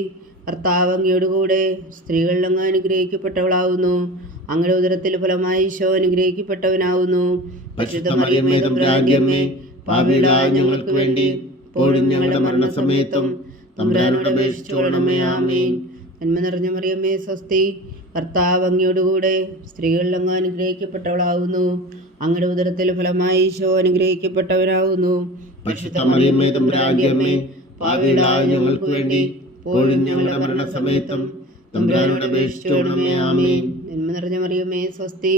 കർത്താവ് അങ്ങയുടെ കൂടെ സ്ത്രീകളിൽ അങ്ങ് അനുഗ്രഹിക്കപ്പെട്ടവളാകുന്നു. അങ്ങയുടെ ഉദരത്തിൽ ഫലമായി ഈശോ അനുഗ്രഹിക്കപ്പെട്ടവനാകുന്നു. പരിശുദ്ധ മറിയമേ തമ്പുരാന്റെ അമ്മേ, പാപികളായ ഞങ്ങൾക്ക് വേണ്ടി ഇപ്പോഴും ഞങ്ങളുടെ മരണസമയത്തും തമ്പുരാനോട് അപേക്ഷിച്ചുകൊള്ളണമേ. ആമേൻ. നന്മ നിറഞ്ഞ മറിയമേ സ്വസ്തി, കർത്താവ് അങ്ങയുടെ കൂടെ സ്ത്രീകളിൽ അങ്ങ് അനുഗ്രഹിക്കപ്പെട്ടവളാകുന്നു. അങ്ങയുടെ ഉദരത്തിൽ ഫലമായി ഈശോ അനുഗ്രഹിക്കപ്പെട്ടവനാകുന്നു. പരിശുദ്ധ മറിയമേ തമ്പുരാന്റെ അമ്മേ, പാപികളായ ഞങ്ങൾക്ക് വേണ്ടി ഇപ്പോഴും ഞങ്ങളുടെ മരണസമയത്തും തമ്പുരാനോട് അപേക്ഷിച്ചുകൊള്ളണമേ. ആമേൻ. നന്മ നിറഞ്ഞ മറിയമേ സ്വസ്തി,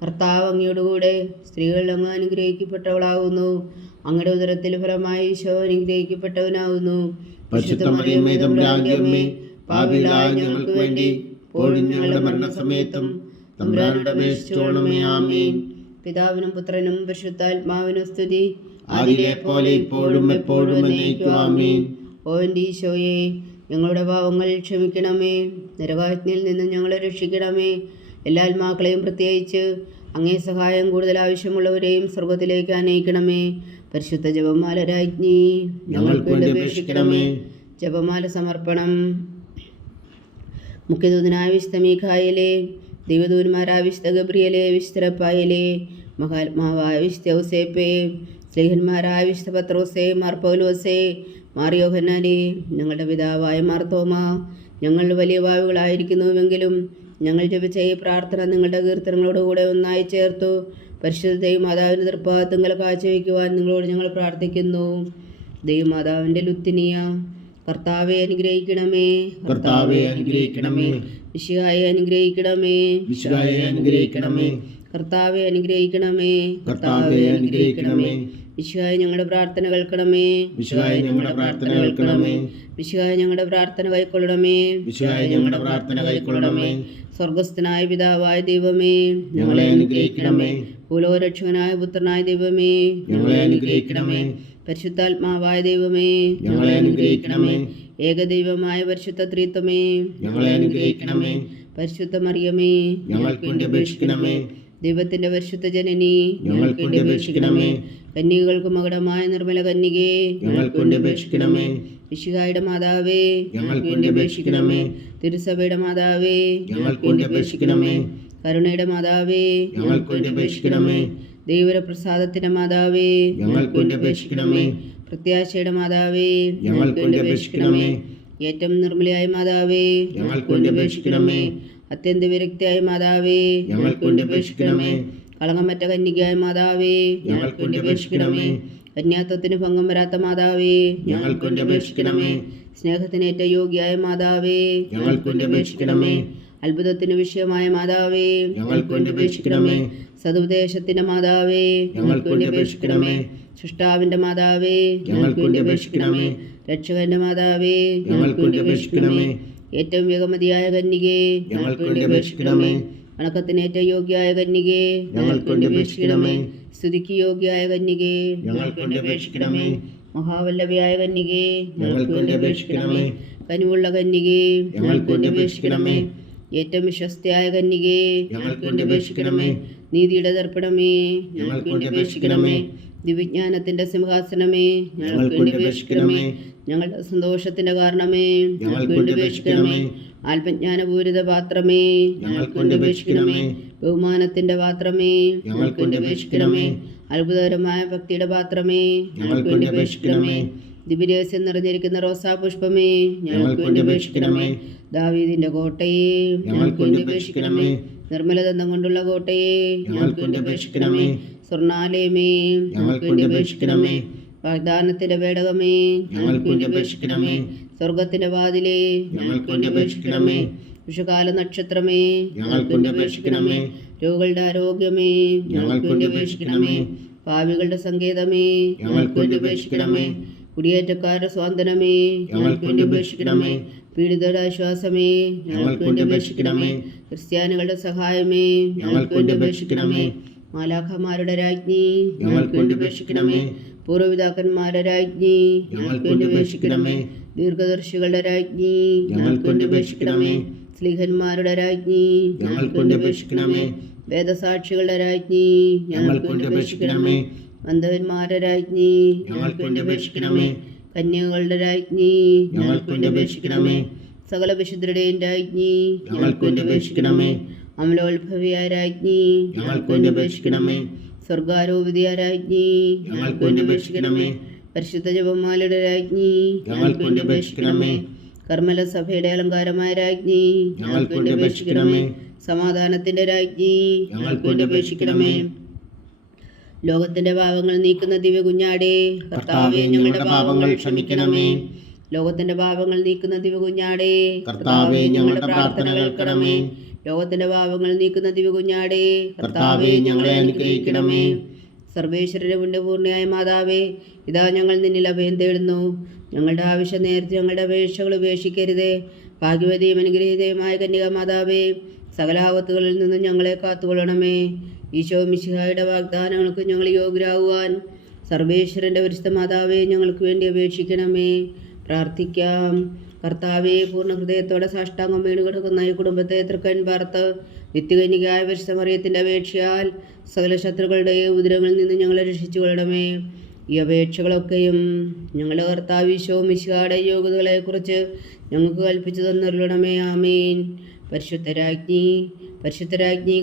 കർത്താവ് അങ്ങയുടെ കൂടെ സ്ത്രീകളിൽ അങ്ങ് അനുഗ്രഹിക്കപ്പെട്ടവളാകുന്നു. അങ്ങയുടെ ഉദരത്തിൽ ഫലമായി ഈശോ അനുഗ്രഹിക്കപ്പെട്ടവനാകുന്നു. പരിശുദ്ധ മറിയമേ തമ്പുരാന്റെ അമ്മേ, പാപികളായ ഞങ്ങൾക്ക് വേണ്ടി ഇപ്പോഴും ഞങ്ങളുടെ മരണസമയത്തും തമ്പുരാനോട് അപേക്ഷിച്ചുകൊള്ളണമേ. ആമേൻ. പിതാവിനും പുത്രനും പരിശുദ്ധാത്മാവിനും സ്തുതി, ആദിയിലെ പോലെ ഇപ്പോഴും എപ്പോഴും എന്നേക്കും. ആമേൻ. ഓ എൻ്റെ ഈശോയെ, ഞങ്ങളുടെ പാവങ്ങൾ ക്ഷമിക്കണമേ. നരകാജ്ഞയിൽ നിന്ന് ഞങ്ങളെ രക്ഷിക്കണമേ. എല്ലാ ആത്മാക്കളെയും പ്രത്യേകിച്ച് അങ്ങേ സഹായം കൂടുതൽ ആവശ്യമുള്ളവരെയും സ്വർഗത്തിലേക്ക് അനയിക്കണമേ. പരിശുദ്ധ ജപമാല രാജ്ഞി, ഞങ്ങൾക്ക് വേണ്ടി അപേക്ഷിക്കണമേ. ജപമാല സമർപ്പണം. മുഖ്യദൂതനായ വിശുദ്ധ മീഖായേലേ, ദൈവദൂതന്മാരായ വിശുദ്ധ ഗബ്രിയേലേ, വിശുദ്ധ റഫായേലേ, മഹാത്മാവായ വിശുദ്ധ ഔസേപ്പേ, സ്ലേഹന്മാരായ വിശുദ്ധ പത്രോസേ, മാർ പൗലോസേ, മാർ യോഹന്നാനേ, ഞങ്ങളുടെ പിതാവായ മാർ തോമാ, ഞങ്ങൾ വലിയ ഭാവികളായിരിക്കുന്നുവെങ്കിലും ഞങ്ങൾ ജപിച്ച ഈ പ്രാർത്ഥന നിങ്ങളുടെ കീർത്തനങ്ങളോടുകൂടെ ഒന്നായി ചേർത്തു പരിശുദ്ധ ദൈവമാതാവിൻ്റെ തൃപ്പാദങ്ങൾ കാഴ്ചവെക്കുവാൻ നിങ്ങളോട് ഞങ്ങൾ പ്രാർത്ഥിക്കുന്നു. ദൈവമാതാവിൻ്റെ ലുത്തിനിയ, കർത്താവെ അനുഗ്രഹിക്കണമേ. കർത്താവെ അനുഗ്രഹിക്കണമേ. മിശിഹായെ അനുഗ്രഹിക്കണമേ. മിശിഹായെ അനുഗ്രഹിക്കണമേ. കർത്താവെ അനുഗ്രഹിക്കണമേ. കർത്താവെ അനുഗ്രഹിക്കണമേ. മിശിഹായെ ഞങ്ങളുടെ പ്രാർത്ഥന കേൾക്കണമേ. മിശിഹായെ ഞങ്ങളുടെ പ്രാർത്ഥന കേൾക്കണമേ. മിശിഹായെ ഞങ്ങളുടെ പ്രാർത്ഥന കൈക്കൊള്ളണമേ. മിശിഹായെ ഞങ്ങളുടെ പ്രാർത്ഥന കൈക്കൊള്ളണമേ. സ്വർഗസ്ഥനായ പിതാവായ ദൈവമേ, ഞങ്ങളെ അനുഗ്രഹിക്കണമേ. ഭൂലോകരക്ഷകനായ പുത്രനായ ദൈവമേ, ഞങ്ങളെ അനുഗ്രഹിക്കണമേ. പരിശുദ്ധാത്മാവായ ദൈവമേ, ഞങ്ങളെ അനുഗ്രഹിക്കണമേ. ഏകദൈവമായ പരിശുദ്ധ ത്രിത്വമേ, ഞങ്ങളെ അനുഗ്രഹിക്കണമേ. പരിശുദ്ധ മറിയമേ, ഞങ്ങൾക്ക് വേണ്ടി അപേക്ഷിക്കണമേ. ദൈവത്തിന്റെ പരിശുദ്ധ ജനനി, ഞങ്ങൾക്ക് വേണ്ടി അപേക്ഷിക്കണമേ. കന്യകൾക്ക് മകുടമായ നിർമ്മല കന്യകേ, ഞങ്ങൾക്ക് വേണ്ടി അപേക്ഷിക്കണമേ. മിശിഹായുടെ മാതാവേ, ഞങ്ങൾക്ക് വേണ്ടി അപേക്ഷിക്കണമേ. തിരുസഭയുടെ മാതാവേ, ഞങ്ങൾക്ക് വേണ്ടി അപേക്ഷിക്കണമേ. കരുണയുടെ മാതാവേ, ഞങ്ങൾക്ക് വേണ്ടി അപേക്ഷിക്കണമേ. ദൈവപ്രസാദത്തിന്റെ മാതാവേ, ഞങ്ങൾക്ക് വേണ്ടി അപേക്ഷിക്കണമേ. പ്രത്യാശയുടെ മാതാവേ, ഞങ്ങൾക്ക് വേണ്ടി അപേക്ഷിക്കണമേ. ഏറ്റവും നിർമ്മലയായ മാതാവേ, ഞങ്ങൾക്ക് വേണ്ടി അപേക്ഷിക്കണമേ. അത്യന്ത വിരക്തിയായ മാതാവേ, ഞങ്ങൾക്ക് വേണ്ടി അപേക്ഷിക്കണമേ. കളങ്കമറ്റ കന്യകയായ മാതാവേ, ഞങ്ങൾക്ക് വേണ്ടി അപേക്ഷിക്കണമേ. കന്യാത്വത്തിന് ഭംഗം വരാത്ത മാതാവേ, ഞങ്ങൾക്ക് വേണ്ടി അപേക്ഷിക്കണമേ. സ്നേഹത്തിനേറ്റ യോഗ്യായ മാതാവേ, ഞങ്ങൾക്ക് വേണ്ടി അപേക്ഷിക്കണമേ. അത്ഭുതത്തിന് വിഷയമായ മാതാവേ, ഞങ്ങൾക്ക് വേണ്ടി അപേക്ഷിക്കണമേ. സതുപദേശത്തിന്റെ മാതാവേ, ഞങ്ങൾക്ക് വേണ്ടി അപേക്ഷിക്കണമേ. സൃഷ്ടാവിന്റെ മാതാവേ, ഞങ്ങൾക്ക് വേണ്ടി അപേക്ഷിക്കണമേ. രക്ഷകന്റെ മാതാവേ, ഞങ്ങൾക്ക് വേണ്ടി അപേക്ഷിക്കണമേ. ഏറ്റവും വേഗമതിയായ കന്യകേ, ഞങ്ങൾക്ക് വേണ്ടി അപേക്ഷിക്കണമേ. വണക്കത്തിനേറ്റ യോഗ്യായ കന്യകേ, ഞങ്ങൾക്ക് വേണ്ടി അപേക്ഷിക്കണമേ. സ്തുതിക്ക് യോഗ്യായ കന്യകേ, ഞങ്ങൾക്ക് വേണ്ടി അപേക്ഷിക്കണമേ. മഹാവല്ലഭയായ കന്യകേ, ഞങ്ങൾക്ക് വേണ്ടി അപേക്ഷിക്കണമേ. കനിവുള്ള കന്യകേ, ഞങ്ങൾക്ക് വേണ്ടി അപേക്ഷിക്കണമേ. ഏറ്റവും വിശ്വസ്തയായ കന്യകേ, ഞങ്ങൾക്ക് വേണ്ടി അപേക്ഷിക്കണമേ. നീതിയുടെ ദർപ്പണമേ, ഞങ്ങൾക്ക് വേണ്ടി അപേക്ഷിക്കണമേ. ദിവ്യജ്ഞാനത്തിന്റെ സിംഹാസനമേ, ഞങ്ങൾക്ക് വേണ്ടി അപേക്ഷിക്കണമേ. ഞങ്ങളുടെ സന്തോഷത്തിന്റെ കാരണമേ, ഞങ്ങൾക്ക് വേണ്ടി അപേക്ഷിക്കണമേ. ആത്മജ്ഞാനപൂരിത പാത്രമേ, ഞങ്ങൾക്ക് വേണ്ടി അപേക്ഷിക്കണമേ. ബഹുമാനത്തിന്റെ പാത്രമേ, ഞങ്ങൾക്ക് വേണ്ടി അപേക്ഷിക്കണമേ. അത്ഭുതകരമായ ഭക്തിയുടെ പാത്രമേ, ഞങ്ങൾക്ക് വേണ്ടി അപേക്ഷിക്കണമേ. ദിവ്യരഹസ്യം നിറഞ്ഞിരിക്കുന്ന റോസാപുഷ്പമേ, ഞങ്ങൾക്ക് വേണ്ടി അപേക്ഷിക്കണമേ. ദാവീദിന്റെ കോട്ടയെ, ഞങ്ങൾക്ക് വേണ്ടി അപേക്ഷിക്കണമേ. നിർമ്മലദന്തം കൊണ്ടുള്ള കോട്ടയെ, ഞങ്ങൾക്ക് വേണ്ടി അപേക്ഷിക്കണമേ. സ്വർണാലയമേ, ഞങ്ങൾക്ക് വേണ്ടി അപേക്ഷിക്കണമേ. വാഗ്ദാനത്തിന്റെ പേടകമേ, ഞങ്ങൾക്ക് വേണ്ടി അപേക്ഷിക്കണമേ. സ്വർഗത്തിന്റെ വാതിലേ, ഞങ്ങൾക്ക് വേണ്ടി അപേക്ഷിക്കണമേ. വിഷുകാല നക്ഷത്രമേ, ഞങ്ങൾക്ക് വേണ്ടി അപേക്ഷിക്കണമേ. രോഗികളുടെ ആരോഗ്യമേ, ഞങ്ങൾക്ക് വേണ്ടി അപേക്ഷിക്കണമേ. പാപികളുടെ സങ്കേതമേ, ഞങ്ങൾക്ക് വേണ്ടി അപേക്ഷിക്കണമേ. കുടിയേറ്റക്കാരുടെ സ്വാതന്ത്ര്യമേ, ഞങ്ങൾക്ക് വേണ്ടി അപേക്ഷിക്കണമേ. പീഡിതരുടെ ആശ്വാസമേ, ഞങ്ങൾക്ക് വേണ്ടി അപേക്ഷിക്കണമേ. ക്രിസ്ത്യാനികളുടെ സഹായമേ, ഞങ്ങൾക്ക് വേണ്ടി അപേക്ഷിക്കണമേ. മാലാഖമാരുടെ രാജ്ഞി, ഞങ്ങൾക്ക് വേണ്ടി അപേക്ഷിക്കണമേ. പൂർവ്വപിതാക്കന്മാരുടെ രാജ്ഞി, ഞങ്ങൾക്ക് വേണ്ടി അപേക്ഷിക്കണമേ. ദീർഘദർശികളുടെ രാജ്ഞി, ഞങ്ങൾക്ക് വേണ്ടി അപേക്ഷിക്കണമേ. സ്ലീഹന്മാരുടെ രാജ്ഞി, ഞങ്ങൾക്ക് വേണ്ടി അപേക്ഷിക്കണമേ. വേദസാക്ഷികളുടെ രാജ്ഞി, ഞങ്ങൾക്ക് വേണ്ടി അപേക്ഷിക്കണമേ. ബന്ധവന്മാരുടെ രാജ്ഞി, ഞങ്ങൾക്ക് വേണ്ടി അപേക്ഷിക്കണമേ. കന്യകളുടെ രാജ്ഞി, ഞങ്ങൾക്ക് വേണ്ടി അപേക്ഷിക്കണമേ. സകല വിശുദ്ധരുടെയും രാജ്ഞി, ഞങ്ങൾക്ക് വേണ്ടി അപേക്ഷിക്കണമേ. അമലോത്ഭവിയായ രാജ്ഞി, ഞങ്ങൾക്ക് വേണ്ടി അപേക്ഷിക്കണമേ. സ്വർഗാരോപിതയായ രാജ്ഞി, ഞങ്ങൾക്ക് വേണ്ടി അപേക്ഷിക്കണമേ. പരിശുദ്ധ ജപമാലയുടെ രാജ്ഞി, ഞങ്ങൾക്ക് വേണ്ടി അപേക്ഷിക്കണമേ. കർമ്മല സഭയുടെ അലങ്കാരമായ രാജ്ഞി, ഞങ്ങൾക്ക് വേണ്ടി അപേക്ഷിക്കണമേ. സമാധാനത്തിന്റെ രാജ്ഞി, ഞങ്ങൾക്ക് വേണ്ടി അപേക്ഷിക്കണമേ. ലോകത്തിന്റെ പാപങ്ങൾ നീക്കുന്ന ദിവ്യ കുഞ്ഞാടേ, കർത്താവേ, ഞങ്ങളുടെ പാപങ്ങൾ ക്ഷമിക്കണമേ. ലോകത്തിന്റെ പാപങ്ങൾ നീക്കുന്ന ദിവ്യ കുഞ്ഞാടേ, കർത്താവേ, ഞങ്ങളുടെ പ്രാർത്ഥന കേൾക്കണമേ. ലോകത്തിന്റെ പാപങ്ങൾ നീക്കുന്ന ദിവ്യ കുഞ്ഞാടേ, കർത്താവേ, ഞങ്ങളെ അനുഗ്രഹിക്കണമേ. സർവേശ്വരന്റെ പുണ്യപൂർണ്ണയായ മാതാവേ, ഇതാ ഞങ്ങൾ നിന്നിൽ അഭയം തേടുന്നു. ഞങ്ങളുടെ ആവശ്യം നേരത്തെ ഞങ്ങളുടെ അപേക്ഷകൾ ഉപേക്ഷിക്കരുതേ. ഭാഗ്യവതിയും അനുഗ്രഹീതയുമായ കന്യക മാതാവേ, സകല ആപത്തുകളിൽ നിന്നും ഞങ്ങളെ കാത്തുകൊള്ളണമേ. ഈശോ മിശിഹായുടെ വാഗ്ദാനങ്ങൾക്ക് ഞങ്ങൾ യോഗ്യരാകുവാൻ സർവേശ്വരന്റെ പരിശുദ്ധ മാതാവേ, ഞങ്ങൾക്ക് വേണ്ടി അപേക്ഷിക്കണമേ. പ്രാർത്ഥിക്കാം. കർത്താവെ, പൂർണ്ണ ഹൃദയത്തോടെ സാഷ്ടാംഗം വീണ് കിടക്കുന്ന ഈ കുടുംബത്തെ തൃക്കൺ പാർത്ത് നിത്യകന്യകയായ പരിശുദ്ധ മറിയത്തിൻ്റെ അപേക്ഷയാൽ സകല ശത്രുക്കളുടെ ഉദരങ്ങളിൽ നിന്ന് ഞങ്ങളെ രക്ഷിച്ചു കൊള്ളണമേ. ഈ അപേക്ഷകളൊക്കെയും ഞങ്ങളുടെ കർത്താവ് ഈശോ മിശിഹായുടെ യോഗ്യതകളെക്കുറിച്ച് ഞങ്ങൾക്ക് കൽപ്പിച്ചു തന്നരുളണമേ. ആമീൻ. പരിശുദ്ധരാജ്ഞി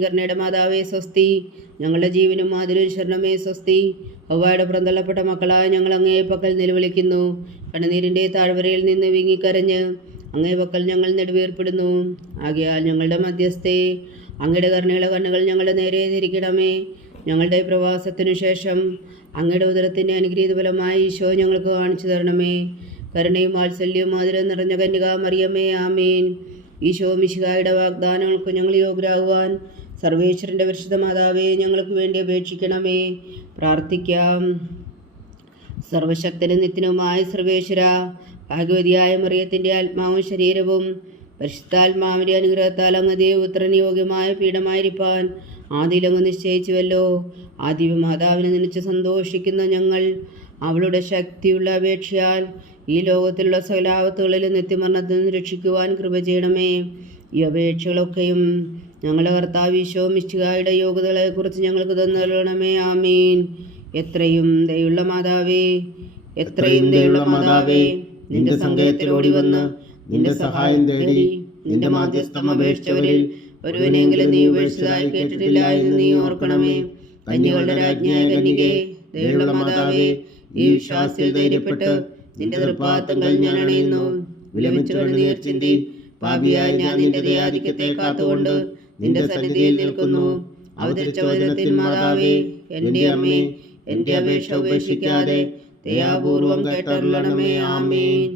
കരുണയുടെ മാതാവേ സ്വസ്തി. ഞങ്ങളുടെ ജീവനും മാതിരും ശരണമേ സ്വസ്തി. ഹവ്വായുടെ പുറന്തള്ളപ്പെട്ട മക്കളായ ഞങ്ങൾ അങ്ങേ പക്കൽ നിലവിളിക്കുന്നു. കണ്ണുനീരിൻ്റെ താഴ്വരയിൽ നിന്ന് വിങ്ങിക്കരഞ്ഞ് അങ്ങേ പക്കൽ ഞങ്ങൾ നെടുവേർപ്പെടുന്നു. ആകയാൽ ഞങ്ങളുടെ മധ്യസ്ഥേ, അങ്ങയുടെ കരുണയുള്ള കണ്ണുകൾ ഞങ്ങളുടെ നേരെ തിരിക്കണമേ. ഞങ്ങളുടെ പ്രവാസത്തിനു ശേഷം അങ്ങയുടെ ഉദരത്തിൻ്റെ അനുഗ്രഹീത ഫലമായി ഈശോ ഞങ്ങൾക്ക് കാണിച്ചു തരണമേ. കരുണയും വാത്സല്യവും മാതിരം നിറഞ്ഞ കന്യക മറിയമേ, ആമീൻ. ഈശോ മിശിഹായുടെ വാഗ്ദാനങ്ങൾക്ക് ഞങ്ങൾ യോഗ്യരാകുവാൻ സർവേശ്വരൻ്റെ പരിശുദ്ധ മാതാവേ, ഞങ്ങൾക്ക് വേണ്ടി അപേക്ഷിക്കണമേ. പ്രാർത്ഥിക്കാം. സർവശക്തനും നിത്യനുമായ സർവേശ്വര, ഭാഗ്യവതിയായ മറിയത്തിൻ്റെ ആത്മാവും ശരീരവും പരിശുദ്ധാത്മാവിൻ്റെ അനുഗ്രഹത്താൽ അങ്ങ് ദൈവപുത്രന് യോഗ്യമായ പീഠമായിരിക്കാൻ ആദിയിലങ്ങ് നിശ്ചയിച്ചുവല്ലോ. ആ ദിവ്യമാതാവിനെ നനച്ച് സന്തോഷിക്കുന്ന ഞങ്ങൾ അവളുടെ ശക്തിയുള്ള അപേക്ഷയാൽ ഈ ലോകത്തിലുള്ള സകലാപത്തുകളിൽ നിത്യമരണത്തിൽ നിന്ന് രക്ഷിക്കുവാൻ കൃപ ചെയ്യണമേ. ഈ അപേക്ഷകളൊക്കെയും ഞങ്ങളുടെ കർത്താവ് ഈശോ മിശിഹായുടെ യോഗ്യതകളെക്കുറിച്ച് ഞങ്ങൾക്ക് തന്നരുളണമേ. ആമീൻ. എത്രയും ദയുള്ള മാതാവേ, എത്രയും ദയുള്ള മാതാവേ, നിന്റെ സങ്കേതത്തിൽ ഓടി വന്ന് നിന്റെ സഹായം തേടി നിന്റെ മാധ്യസ്ഥം അപേക്ഷിച്ചവരിൽ ഒരുവനെങ്കിലും നീ ഉപേക്ഷിച്ചതായി കേട്ടിട്ടില്ല എന്ന് നീ ഓർക്കണമേ. കന്യകളുടെ രാജ്ഞിയായ കന്യകേ, ദയുള്ള മാതാവേ, ഈ വിശ്വാസത്തിൽ ധൈര്യപ്പെട്ട് നിന്റെ തൃപ്പാദങ്ങൾ ഞാൻ അണയുന്നു. വിലപിച്ചു കണ്ണുനീർ ചിന്തി പാപിയായ ഞാൻ നിന്റെ ദയാധിക്യത്തെ കാത്തുകൊണ്ട് നിന്റെ സന്നിധിയിൽ നിൽക്കുന്നു. അവതരിച്ച വചനത്തിൽ മാതാവേ, എൻ്റെ അമ്മേ, എൻ്റെ അപേക്ഷ ഉപേക്ഷിക്കാതെ ദയാപൂർവം കേട്ടരുളണമേ. ആമേൻ.